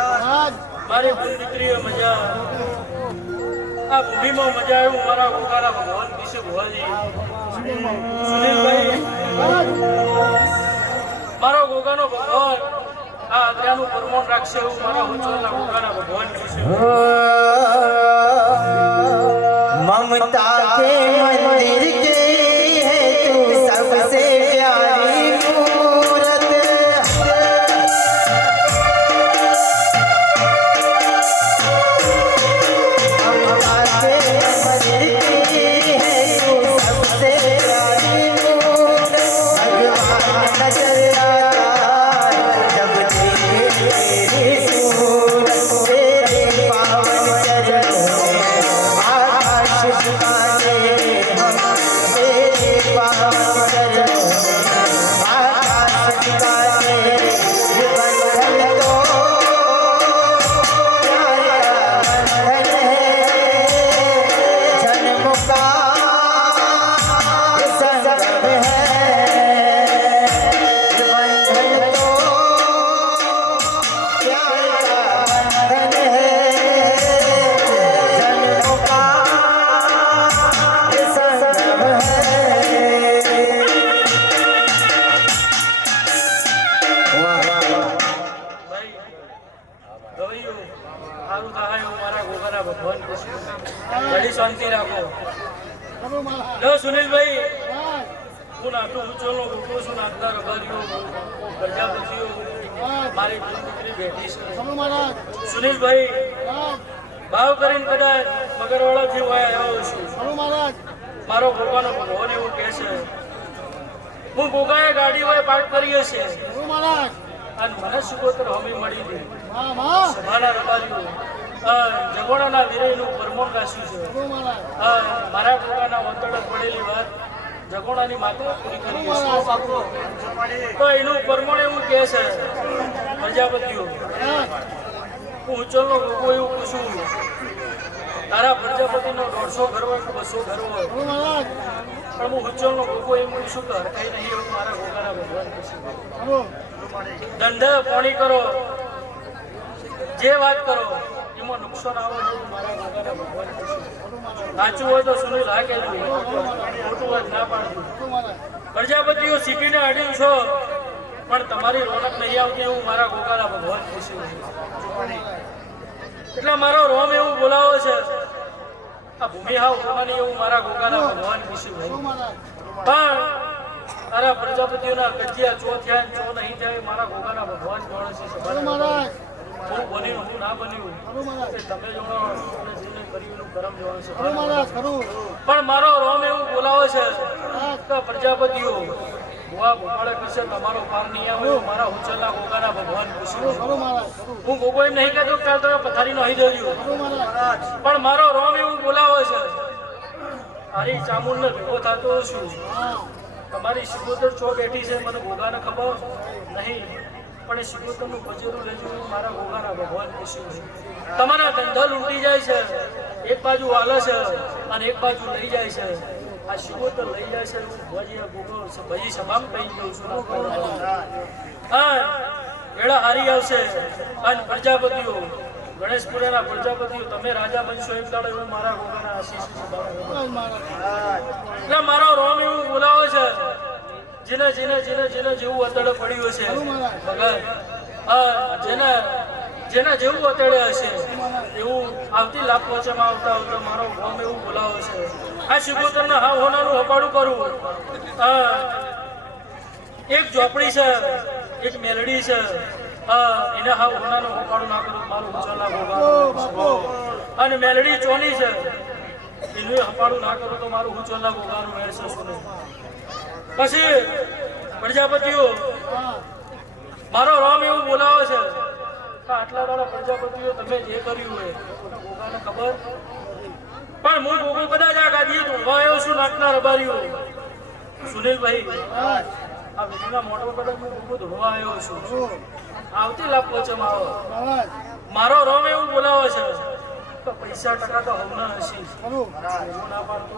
મારી દીકરીઓ મજા આ ભૂમિમાં મજા આવ્યું મારા ગોગાના ભગવાન વિશે ભુવાજી સુનિલભાઈ મારો ગોગાનો ભગવાન આ આજ્ઞાનું પરમોણ રાખશે એવું મારા વચનના ગોગાના ભગવાન વિશે ममता के मंदिर के है तू सबसे प्यारी मूरत ममता के मंदिर के है तू सबसे प्यारी मूरत भगवान नजर आता जब देखे तेरी सूरत तेरे पावन चरणों में आकाश झुकाते हम तेरे पावन चरणों में आकाश झुकाते ये बंधन तो प्यार का बंधन है जन्म का ये संगम है ये बंधन तो प्यार का बंधन है जन्म का ये संगम है वाह वाह वाह ભાઈ ગવૈયું સારું થાય એવું મારા ગોગાના ભગવાન કૃષ્ણ ઘણી શાંતિ રાખો લો સુનિલભાઈ હું નાટું ઉચોલો ગોગો છું નાટના રબારીઓ પ્રજાપતિઓ મારી દીકરી બેઠી છે સુનિલભાઈ ભાવ કરીને કદાચ મગરવાડાથી હું આવ્યો છું મારો ગોગાનો ભગવાન એવું કહે છે હું ગોગાએ ગાડી હોય પાર્ક કરી હશે અને મને સુગોતર હમી મળી હતી સભાના રબારીઓ જગોડાના વીરેનું પરમોણ રાખ્યું છે મારા ગોગાના વંતળ પડેલી વાત જગોડાની માતા પૂરી કરી છે તો એનું પરમોણ એવું કહે છે પ્રજાપતિઓ હું ઉચલનો ગોગો એવું પૂછું તારા પ્રજાપતિનો 150 ગર્વ કે 200 ગર્વ પણ હું ઉચલનો ગોગો એવું પૂછું કે હરકાઈ નહીં એવું મારા ગોગાના ભગવાન પૂછ્યું ધંધા પાણી કરો જે વાત કરો એમાં નુકસાન આવે એવું મારા ગોગાના ભગવાન પૂછ્યું સાચું હોય તો સુનિલ હા કહેજો ખોટું હોય ના પાડજો પ્રજાપતિઓ શીખીને અડ્યું છો પણ તમારી રોનક નહીં આવતી એવું મારા ગોગાના ભગવાન પૂછ્યું એટલે મારો રોમ એવું બોલાવો છે આ ભૂમિ હાવ હોવાની એવું મારા ગોગાના ભગવાન પૂછ્યું પણ તારા પ્રજાપતિઓના ગજિયા ચો થયા ને ચો નહીં થયા એ મારા ગોગાના ભગવાન જોડે છે સભાના હું બન્યું હું ના બન્યું એ તમે જોડો અને જેને કર્યું એનું કરમ જોવાનું છે પણ મારો રોમ એવું બોલાવે છે કે પ્રજાપતિઓ ભુવા ભોપાળે કરશે તમારો પાર નહીં આવે એવું મારા ઉચલના ગોગાના ભગવાન પૂછ્યું હું ગોગો એમ નહીં કહેતો કે તમે પથારીનો અહીં જોયું પણ મારો રોમ એવું બોલાવે છે તારી ચામુંડને ભેગો થતો છું તમારી શિકોતર ચો બેઠી છે મને ગોગાને ખબર નહીં પણ એ શિકોતરનું બજેરું લેજો મારા ગોગાના ભગવાન પૂછ્યું છે તમારા ધંધા લૂંટી જાય છે એક બાજુ હાલે છે અને એક બાજુ લઈ જાય છે આ શિકોતર લઈ જાય છે ભુવાજી આ ગોગો ભાઈ સભામ કહી ગયું છું હા વેળા હારી આવશે અને પ્રજાપતિઓ ગણેશપુરાના પ્રજાપતિઓ તમે રાજા બનશો એક દાડો એવું મારા ગોગાના આશીષ એટલે મારો રોમ એવું બોલાવે છે જેને જેને જેને જેને જેવું અતડે પડ્યું હશે ભગત જેને જેને જેવું અતડે હશે એવું આવતી લાભ વચ્ચેમાં આવતા આવતા મારો રોમ એવું બોલાવે છે આ શિકોતરના હા હોનાનું હપાડું કરું એક ઝોપડી છે એક મેલડી છે એને હા હોનાનું હપાડું ના કરું મારું ઉચલના ગોગા અને મેલડી ચોની છે એનું હપાડું ના કરું તો મારું ઉચલના ગોગાનું મેળશે શું પછી પ્રજાપતિઓ મારો રામ એવું બોલાવે છે કે આટલા દાડા પ્રજાપતિઓ તમે જે કર્યું હોય ગોગાને ખબર પણ હું ગોગો કદાચ આ ગાદીએ ધોવા આવ્યો છું નાકના રબારીઓ સુનિલભાઈ આ વિધિના મોટો કદાચ હું ગોગો ધોવા આવ્યો છું આવતી લાભ વચમાં આવો મારો રામ એવું બોલાવે છે તો પૈસા ટકા તો હવના હશે ના પાડતો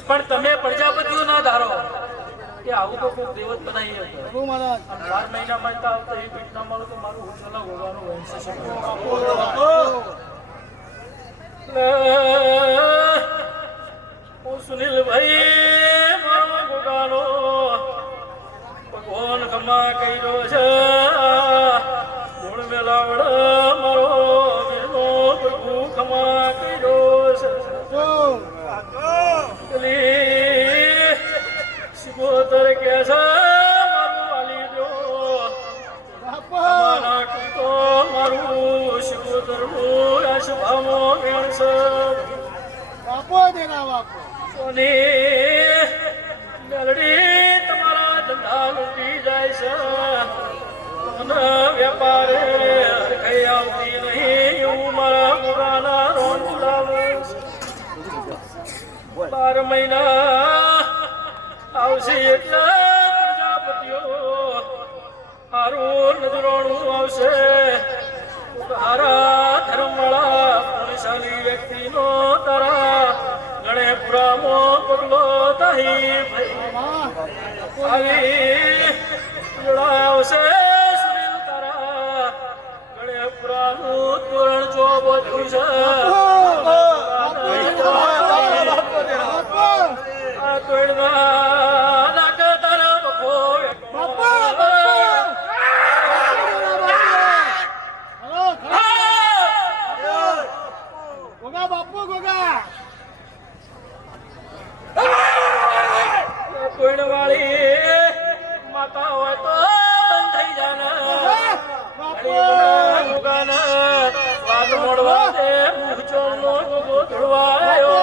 પણ તમે પ્રજાપતિઓ ના ધારો કે આવું તો કોઈ દેવત બનાવી હતો અને 12 મહિના માંગતા આવતા એ ભેટ ના મળે તો મારું ઉછળા ગોગાનું વંશ છે હું સુનિલભાઈ મારો ગોગાનો ભગવાન ખમા કર્યો છે ગુણ મેલાવડ મારો વીરનો પ્રભુ ખમા કર્યો છે શિકોતર કે છે મારું વાલી દો મારા કુતો મારું શિકોતર હું આશભામો વેણ છે સોની મેલડી તમારા ધંધા લૂંટી જાય છે અને વેપારે કઈ આવતી નહીં એવું મારા મુગાના રોન ઉડાવે છે 12 મહિના આવશે એટલે પ્રજાપતિઓ હારું નજરોણું આવશે તારા ધર્મવાળા પુણ્યશાળી વ્યક્તિનો તારા ગણેપુરામાં પગલો તાહી આવી આવશે સુનિલ તારા ગણેપુરાનું તોરણ ચોબધું છે આ તોરણમાં નાક તારા બખો વાળી માતા હોય તો બંધ થઈ જાના સ્વાદ મોડવા દે મુખ ચોળનો ગોગો ધોળવાયો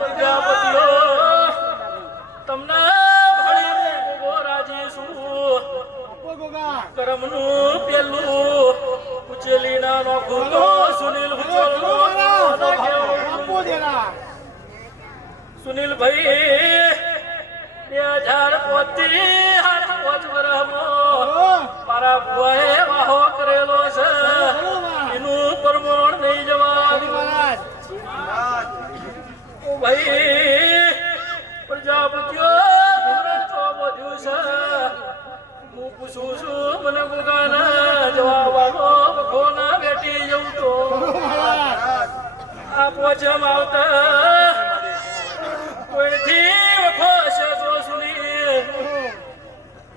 પ્રજાપતિઓ તમને ભણીને ગોગો રાજી છું કરમનું પેલું ઉચેલી ના નોખું તો સુનિલ ઉચોળનો સુનિલભાઈ 2005 વર્ષમાં મારા ભુવાએ વાહો કરેલો છે એનું પરમોણ નહીં જવા ભાઈ પ્રજાપતિઓ બધું છે હું પૂછું છું મને ગોગાના જવાબ આવો બખોના બેટી જવું તો આ પોચમ આવતા કોઈથી વખો છે તો સુની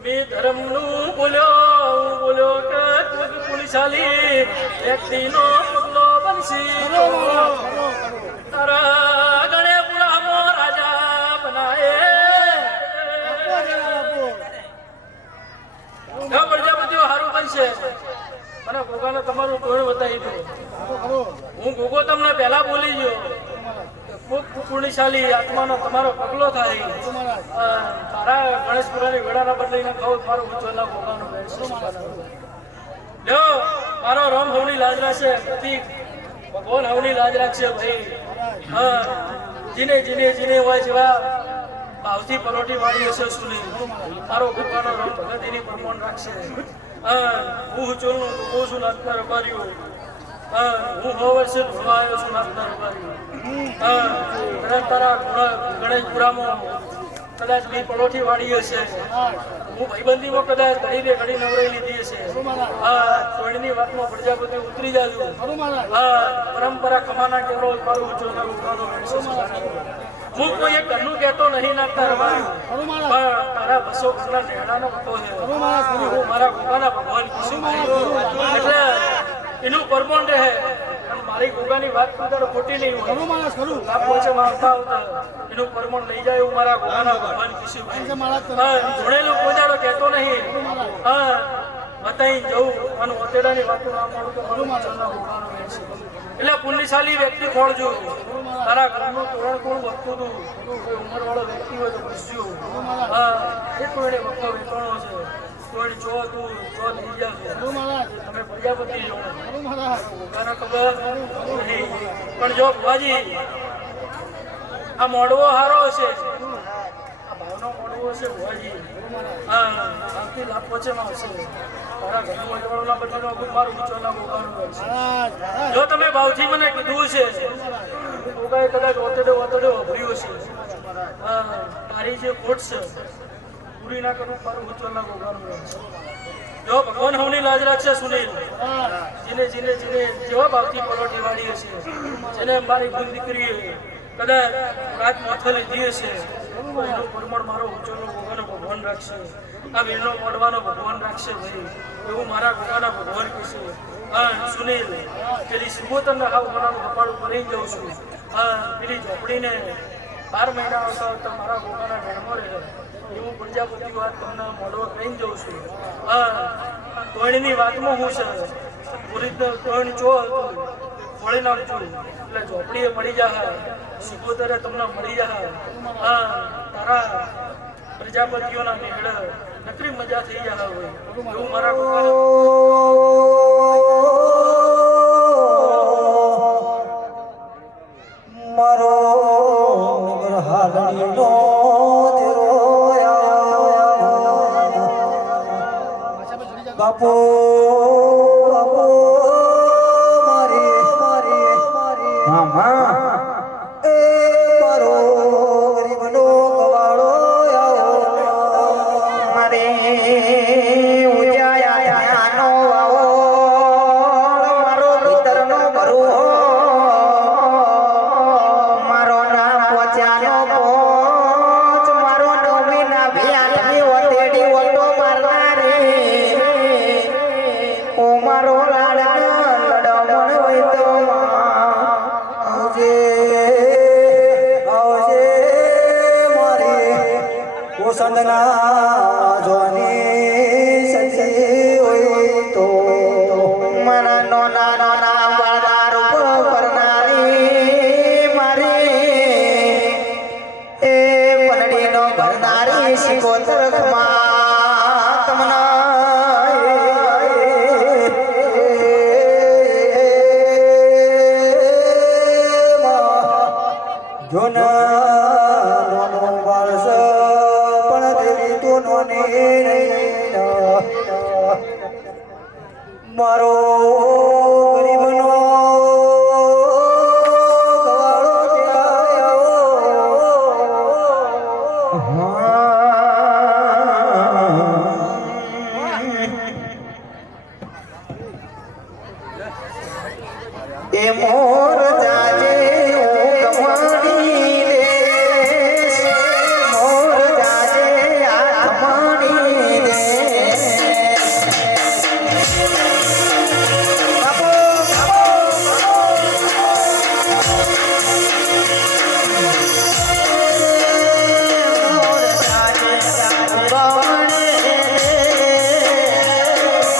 મેં ધર્મનું બોલ્યો કે કોઈ પુણ્યશાળી વ્યક્તિનો પગલો બનશી તારા ગણેપુરામાં રાજા બનાએ પ્રજાપતિઓ હારું બનશે મને ગોગાને તમારું તોરણ બતાવી દો હું ગોગો તમને પહેલા બોલી ગયો ખૂબ પુણ્યશાળી આત્માનો તમારો પગલો થાય મારા ગણેશપુરાની વેળાના બદલીને કહું મારો ઉજ્જવલા ગોગાનો લ્યો મારો રામ હવની લાજ રાખશે પ્રતિક ભગવાન હવની લાજ રાખશે ભાઈ હા જીને હોય જેવા ભાવથી પરોટી વાળી હશે સુની મારો ગોગાનો રામ ભગત એની પ્રમાણ રાખશે હું ચોરનું ગોગો છું નાચનાર રબાર્યું હું 9 વર્ષે ભણવા આવ્યો છું નાચનાર રબાર્યું કદાચ તારા ગણેશપુરામાં કદાચ મેં પલોઠી વાળી હશે હું ભાઈબંધીમાં કદાચ ઘડી નવરાઈ લીધી હશે સોયની વાતમાં પ્રજાપતિ ઉતરી જાજુ પરંપરા ખમાના કેવડો મારું ઉચ્ચો હું કોઈ એક ઘરનું કહેતો નહીં નાખતા રમાયું પણ તારા 200 ઘરના નેણાનો હતો છે હું મારા ગોગાના ભગવાન કૃષ્ણ એટલે એનું પરમોણ રહે મારી ગોગાની વાત કદાચ ખોટી નહીં હોય એનું પરમણ લઈ જાય એવું મારા ગોગાના ભગવાન કૃષ્ણ જોડેલું કોદાડો કહેતો નહીં બતાવી જવું અને ઓતેડાની વાતો ના પાડું તો એટલે પુણ્યશાળી વ્યક્તિ ખોળજો તારા ઘરનું તોરણ કોણ વધતું હતું કોઈ ઉંમરવાળો વ્યક્તિ હોય તો પૂછજો એ કોઈને વખો વેચાણો છે કોઈ ચો તું ચો લઈ જશે તમે પ્રજાપતિ જો ગોગાના ખબર નહીં પણ જો ભુવાજી આ મોડવો હારો હશે આ ભાવનો મોડવો હશે ભુવાજી આવતી લાભ પછેમાં આવશે તારા ઘરનું અજવાળોના બદલાનો મારું વિચારના ગોગાનું છે જો તમે ભાવથી મને કીધું છે ગોગાએ કદાચ ઓતડે અભર્યું હશે મારી જે ખોટ છે પૂરી ના કરું મારું ઉચ્ચવરના ભગવાનનું નામ છે. જો ભગવાન હવની લાજ રાખશે સુનિલ, જેને જેને જેને જેવા ભાવથી પલોટી વાળી હશે, જેને મારી ગુણ દીકરીએ કદાચ રાત માથે લીધી હશે, તો એનો પરમણ મારો ઉચ્ચવનો ભગવાન રાખશે. આ વીરનો મોડવાનો ભગવાન રાખશે ભાઈ, એવું મારા ગોગાના ભગવાન કહેશે. હા સુનિલ, પેલી સિંગોતરના હાવ ગોગાનું કપાળું ભરી જાઉં છું. હા પેલી ઝોપડીને 12 મહિના આવતા આવતા મારા ગોગાના વેણમાં રહે એવું પ્રજાપતિ વાત તમને મોડવા કહીને જાઉં છું. હા તોયણની વાતમાં હું છે પૂરી તોયણ ચો હતું ફોળી નાખશું એટલે ઝોપડીએ મળી જાય, સિંગોતરે તમને મળી જાય. હા તારા પ્રજાપતિઓના મેળ નકરી મજા થઈ જાય હોય એવું મારા ગોગાના મારો નગર હાલડીનો દેરો બાપો બાપો મારી એ મારો ગરીબનો ગવાળો મારે ઉજાયા થયાનો આવો મારો ભીતરનો ભરો મારો ના પહોંચ્યાનો પહોંચ મારો નવમી ના ભિયાની ઓતેડી ઓટો મારનારે ઓ મારો લાડા લડમણ વૈતો આવજે આવજે મારી કોસંદના જોની સતી હોય તો મારા નોના નોના વાળા રૂપ કરનારી મારી એ પનડીનો ભરનારી સિકોતર ખમા તમના જોના નો વારસ પણ દેવી તો નોને મારો ગરીબનો ગવાળો એ મોર જાજે ઓ કમાણી દેશ મોર જાજે આ કમાણી દેશ બાપો મોર જાજે કમાણી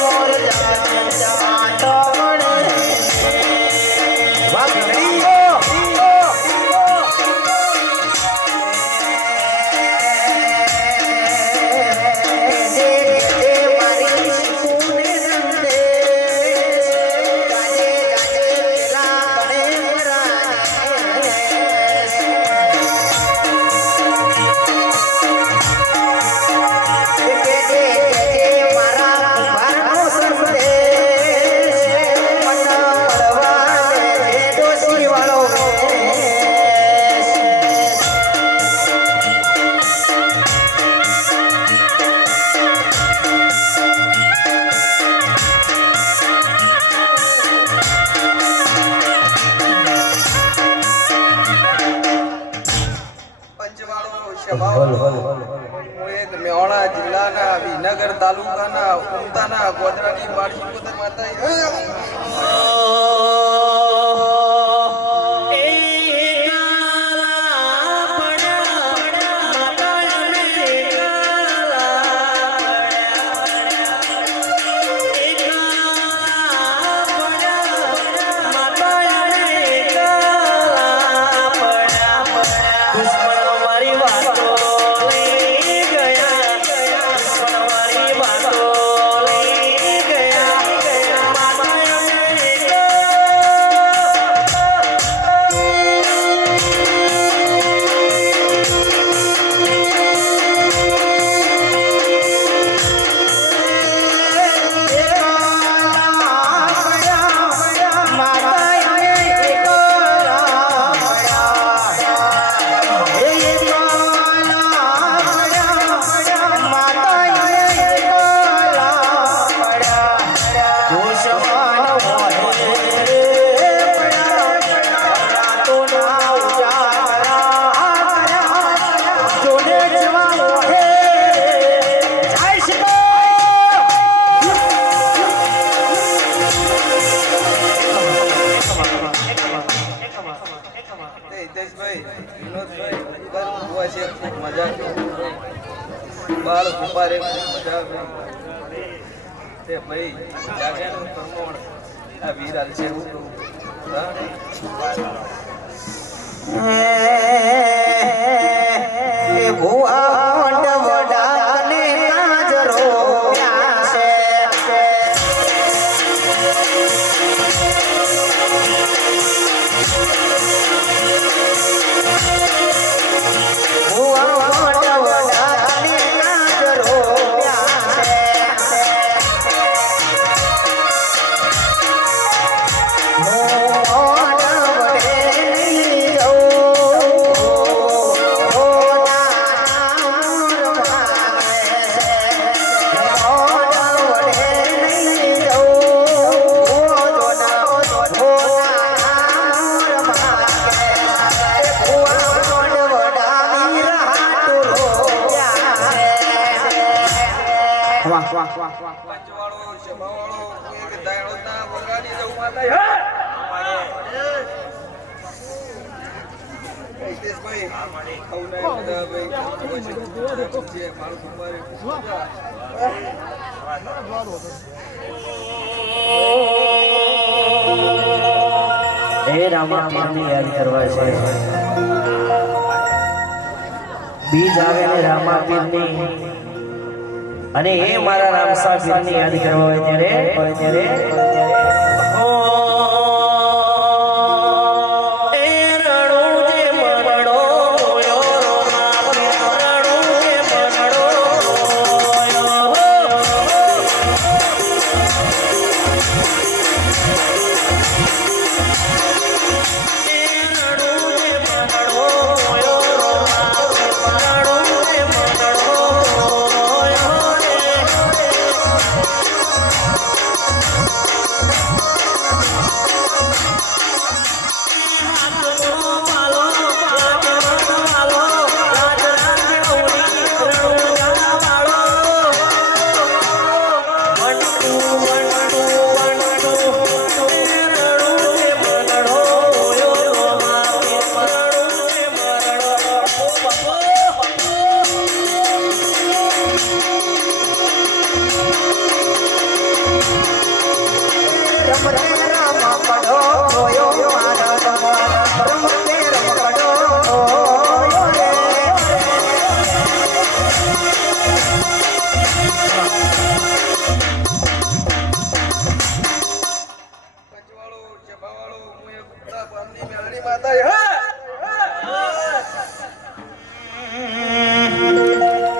મોર જાજે મેવાડા જિલ્લાના વિનગર તાલુકાના ઉમતાના ગોધરાની બાળશીકોતર માતા ગયા બાળ કૃપા રે મજા આવે તે ભાઈ જાગેનું કરમોણ આ વીર હાલ છે એવું કહું એ ભુવા વડા ને કાજરો પ્યાસે ભુવા વડા ને કાજરો પ્યાસે પંચવાળો સભાવાળો એક દાયણોના વગાડી જવું માતા હિતેશભાઈ ખવનાય બધા ભાઈ છે મારું કુમારે હે રામા પીરની યાદ કરવા છે બીજ આવે ને રામા પીરની અને એ મારા રામસા પીરની યાદ કરવા હોય ત્યારે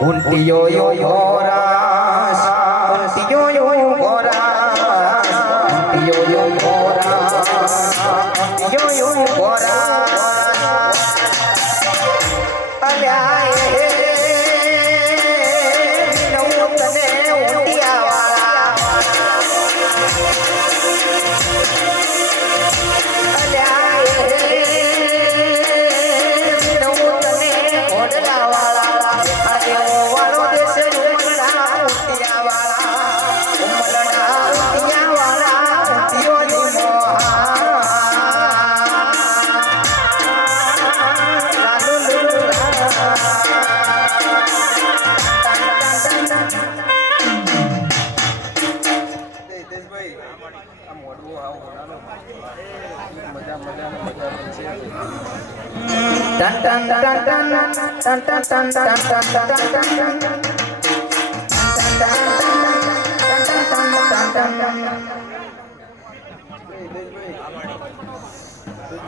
Untiyo yo moras, untiyo yo moras, untiyo yo moras, untiyo yo moras. Alaaye, no tane untiya wala. Alaaye, no tane odla wala. Hiteshbhai આ મોડવું આવો મજા મજા મજા છે Dun dun dun dun dun dun dun dun dun dun dun dun.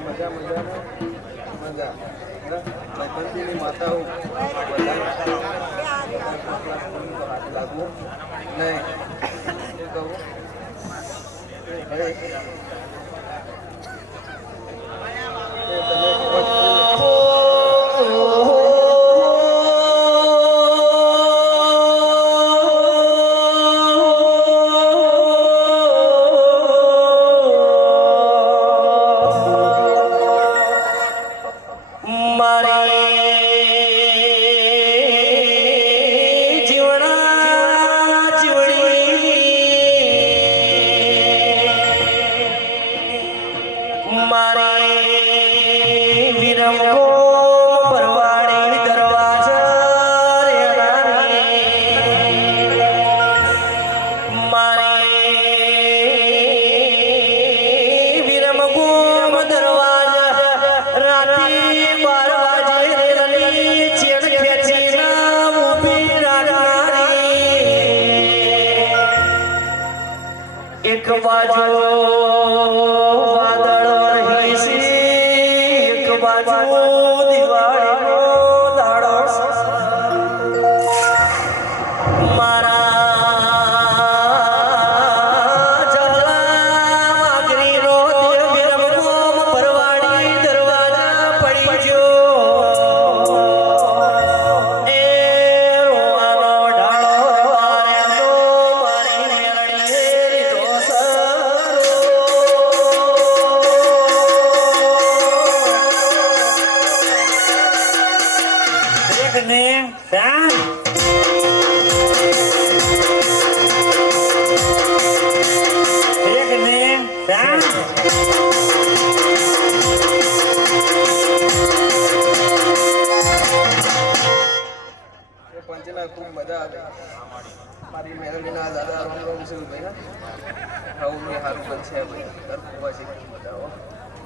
મજા મજા મજા ભાઈબંધીની માતા હું લાગવું નહીં શું કહું બાજુ વાદળ વરસી, એક બાજુ દિવાળીનો દાડો મારા જલા વાઘરીનો દેવ ગોમ ભરવાડી દરવાજા પડી ગયો એ રોવાનો ઢાળો વારેનો મારી મેળડીએ લીધો સરો એકને ધ્યાન એ પંચના ખૂબ મજા આવે મારી મેળવીના દાદા રોમ રોમ છે ભાઈ આવું મેં સારું બનશે ભાઈ દર કુવાસી મજા આવો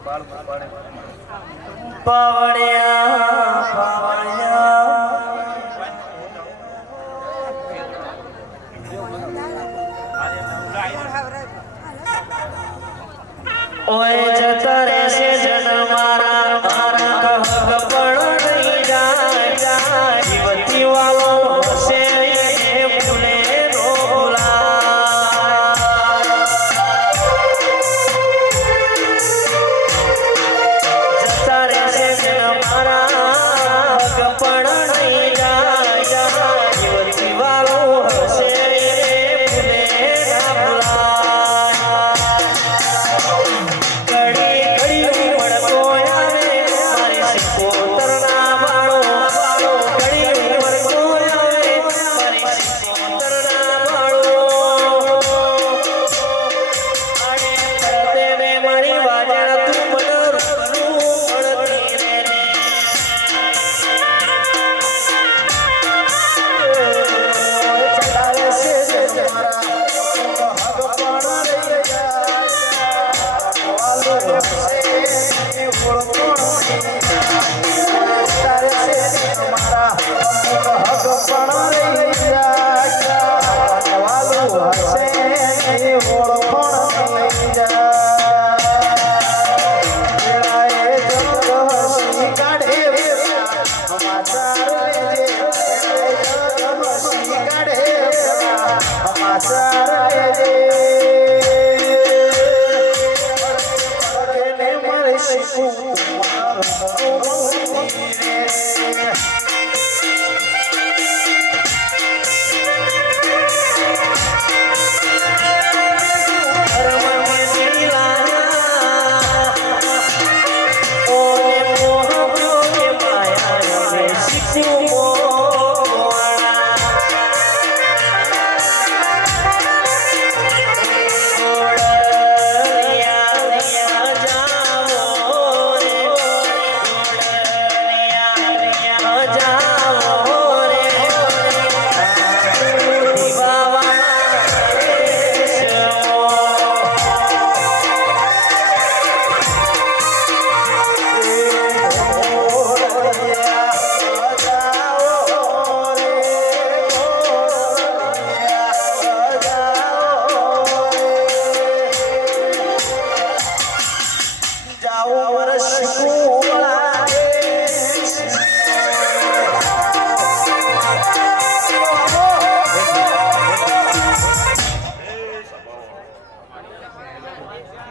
બાળ પાડે પાવડિયા પાવડિયા ઓય જતા રહેશે જન મારા મારા કહક પણ નહીં જાય જીવતી વાલો હશે એ ભૂલે નો જતા રહેશે જન મારા કહક પણ નહીં જાય જીવતી વાલો હશે એ ભૂલે ના ભૂલાય ઘડી ઘડી મળતો આવે મારી સિકોતરના બાળો ઘડી મળતો આવે મારી સિકોતરના બાળો આડે પડદેવે મારી વાજા તું મને રૂબરૂ મળતી રે ચડાવે છે મારા હગ પણ રહી જાય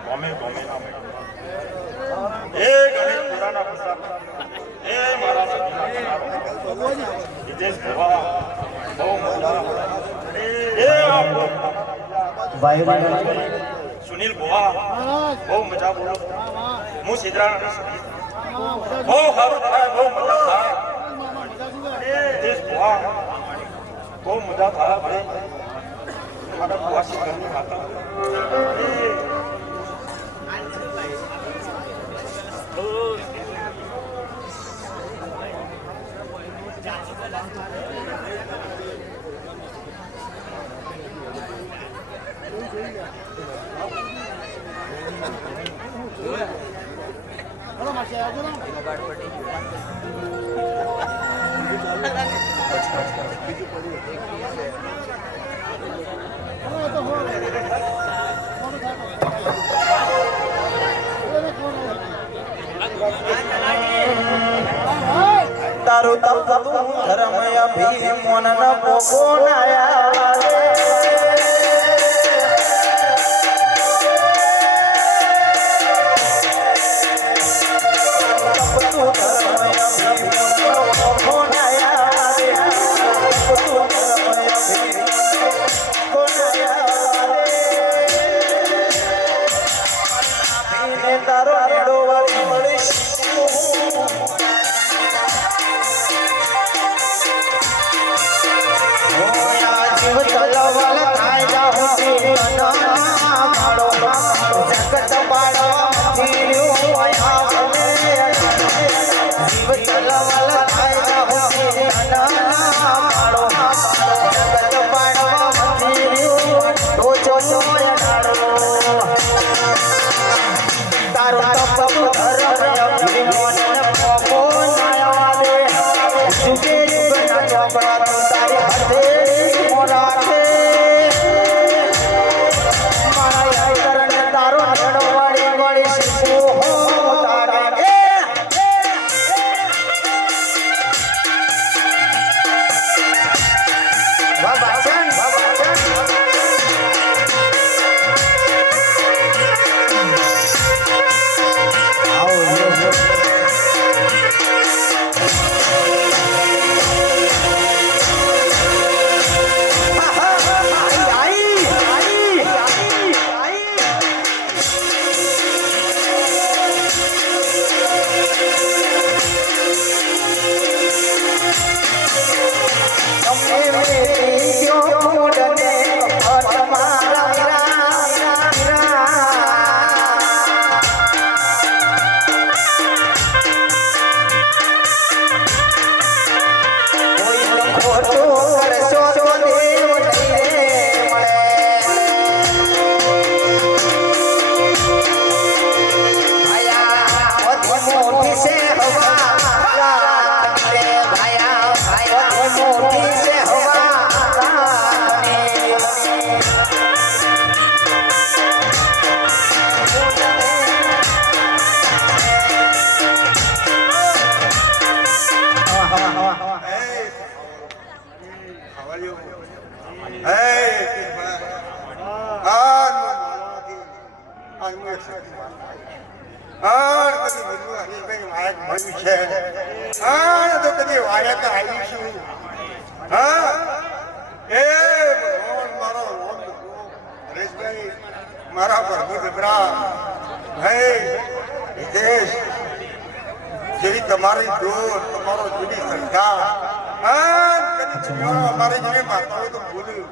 ગમે ગમે ના એ ગણેશ પુરાના પ્રસાદ એ મારા હિતેશ ભવા બહુ મજા એ આપો સુનિલ ભવા બહુ મજા બોલો હું સિદ્ધરાણા બહુ સારું થાય બહુ મજા થાય હિતેશ ભવા બહુ મજા થાય ભાઈ મારા ભવાસી ઘરની માતા તારું તપ તું ધર્મ અભિમોન ન પોકો નાયા તારો નેડો વાળી મળીશ જીવ ચલવલ થાય જાઉં જગત પાડવા જીવ ચલવલ થાય જાઉં જગત પાડવા તારો તપ ધર્મ અભિમોન પોકો નાયા દે જુગે જુગના ચોપડા તું તારી હાથે મોરાખે મારા કરણ તારો નેડો વાળી વાળી શીખો હો તારે બાબાચન મારા પ્રભુ જબરા વિદેશ જેવી તમારી દોર તમારો જુદી સંખ્યા અમારી જેવી માતાઓ તો બોલ્યું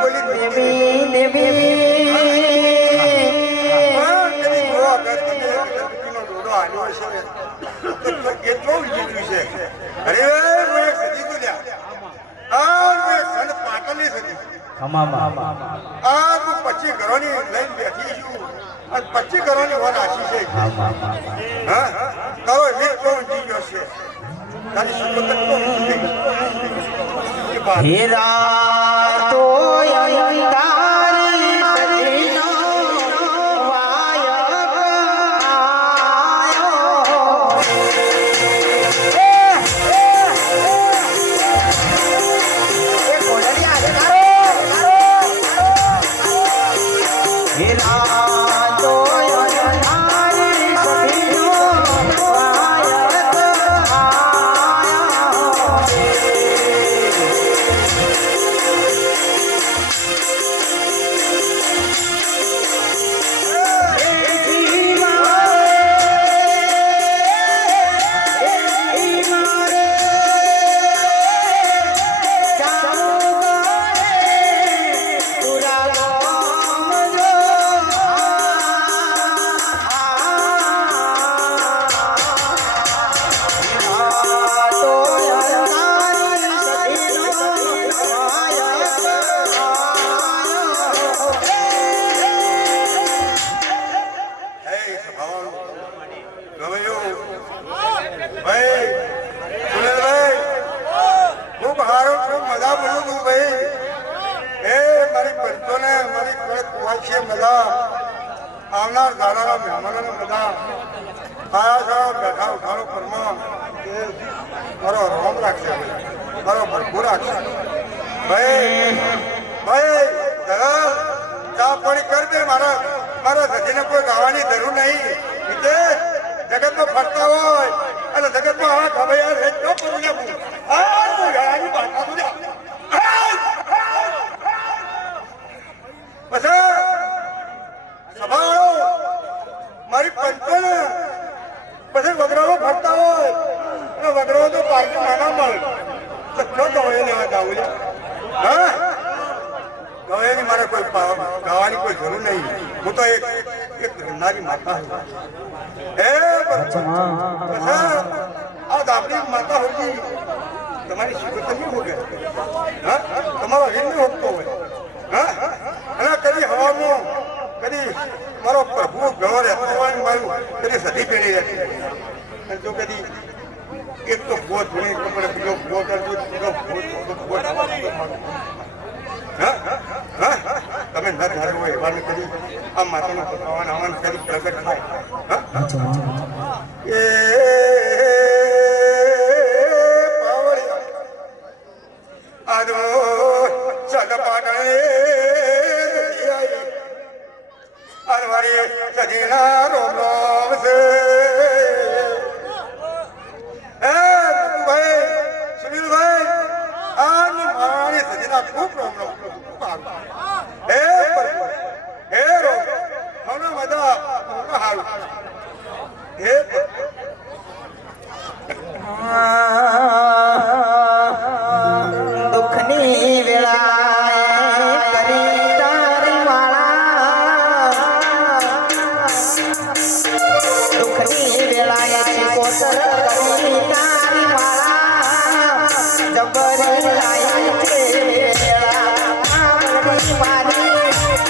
બોલી કેટલો જીત્યું છે અરે મેં સદી તો લ્યા સન પાટણની સદી આ તું 25 ઘરોની લઈને બેઠી છું અને 25 ઘરોની વન આશી છે હા તારો વીર કોણ જી ગયો છે તારી સુગંધ કોણ હીરા તો અંધારી સદીનો વાયક આયો એ કોલરિયા હીરા તો અંધારી સદીનો વાયક આવનાર દાડાના મહેમાનોને બધા આયા છે બેઠા ઉઠાડો ફરમા મારો રોમ રાખશે મારો ભરપૂર રાખશે ભાઈ ભાઈ ચા પાણી કર દે મારા સજીને કોઈ ગાવાની જરૂર નહીં જગતમાં ફરતા હોય અને જગતમાં આ ખબર યાર એ તો કરું ને હું ગાવાની બાતા તું પછી સભાળો મારી પંચન પછી વગરાઓ ફરતા હોય અને વગરાઓ તો પાર્ટી નાના મળે તો ક્યાં ગવળે લેવા જાવું હા ગવળેની મારે કોઈ ગાવાની કોઈ જરૂર નહીં હું તો એક રમનારી માતા છું આ ગામની માતા હોતી તમારી શિકત નહીં હોગે હા તમારો હિલ નહીં હોતો હોય હા અને કદી હવામાં કદી મારો પ્રભુ ગળો રહેતો હોય મારું કદી સધી પેઢી રહેતી અને જો કદી એક તો ગોત ભણી કપડે બીજો ગોત બીજો ગોત તમે ન ધારો હોય એવા કદી આ માતાનો પકવાન આવવાનું કદી પ્રગટ થાય એ આદો સદપાટણે અનવારી સજીના રોમ રોમ છે ભાઈ સુનિલભાઈ આ મારી સજીના ખૂબ રોમ રોમ હે રો મને મજા હારું હે દુઃખની વેળાએ કરી તારી માળા દુઃખની વેળાએ કોતર કરી તારી માળા જબરી લાઈ છે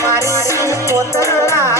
મારી કોતર લાઈ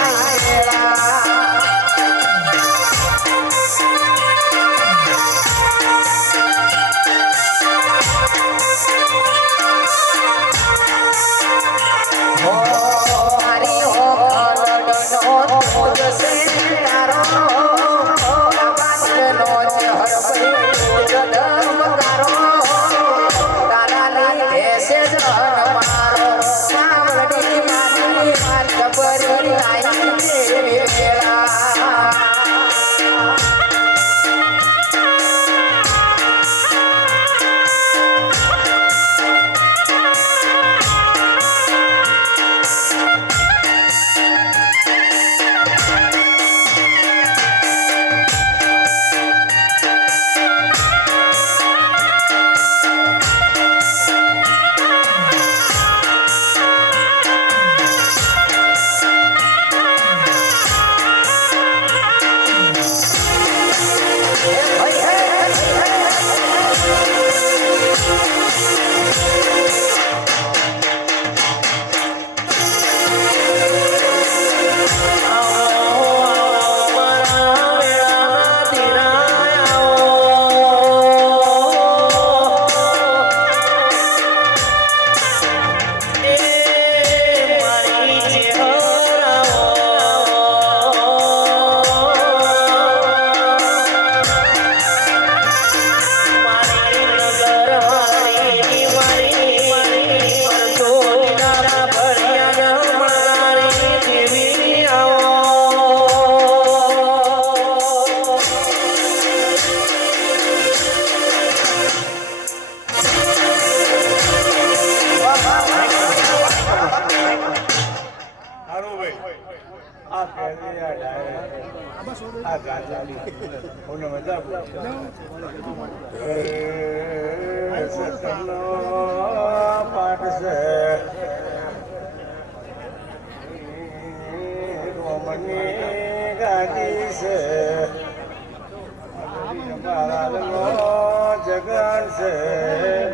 જગન છે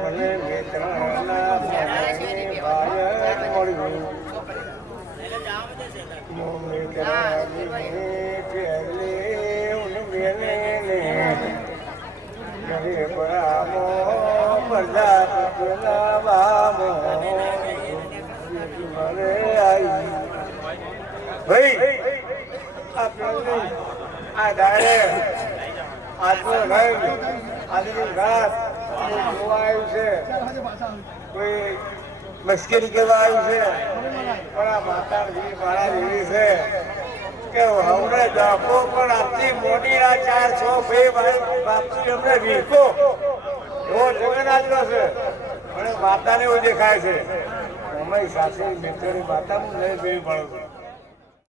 મને મિત્રના મળ્યું ભાઈ આ ડાયરે આજનો નહીં આજની રાત જોવા આવ્યું છે, કોઈ મુશ્કેલી કેવા આવ્યું છે, પણ આ માતા વીર મારા એવી છે કે હમણે દાખો પણ આટલી મોટી આ 4 6 ભાઈ બાપજી અમને વીકો એવો જગન્નાથનો છે, પણ માતાને એવું દેખાય છે. અમે સાથે મિત્રોની માતા હું નહીં જોઈ પડું છું.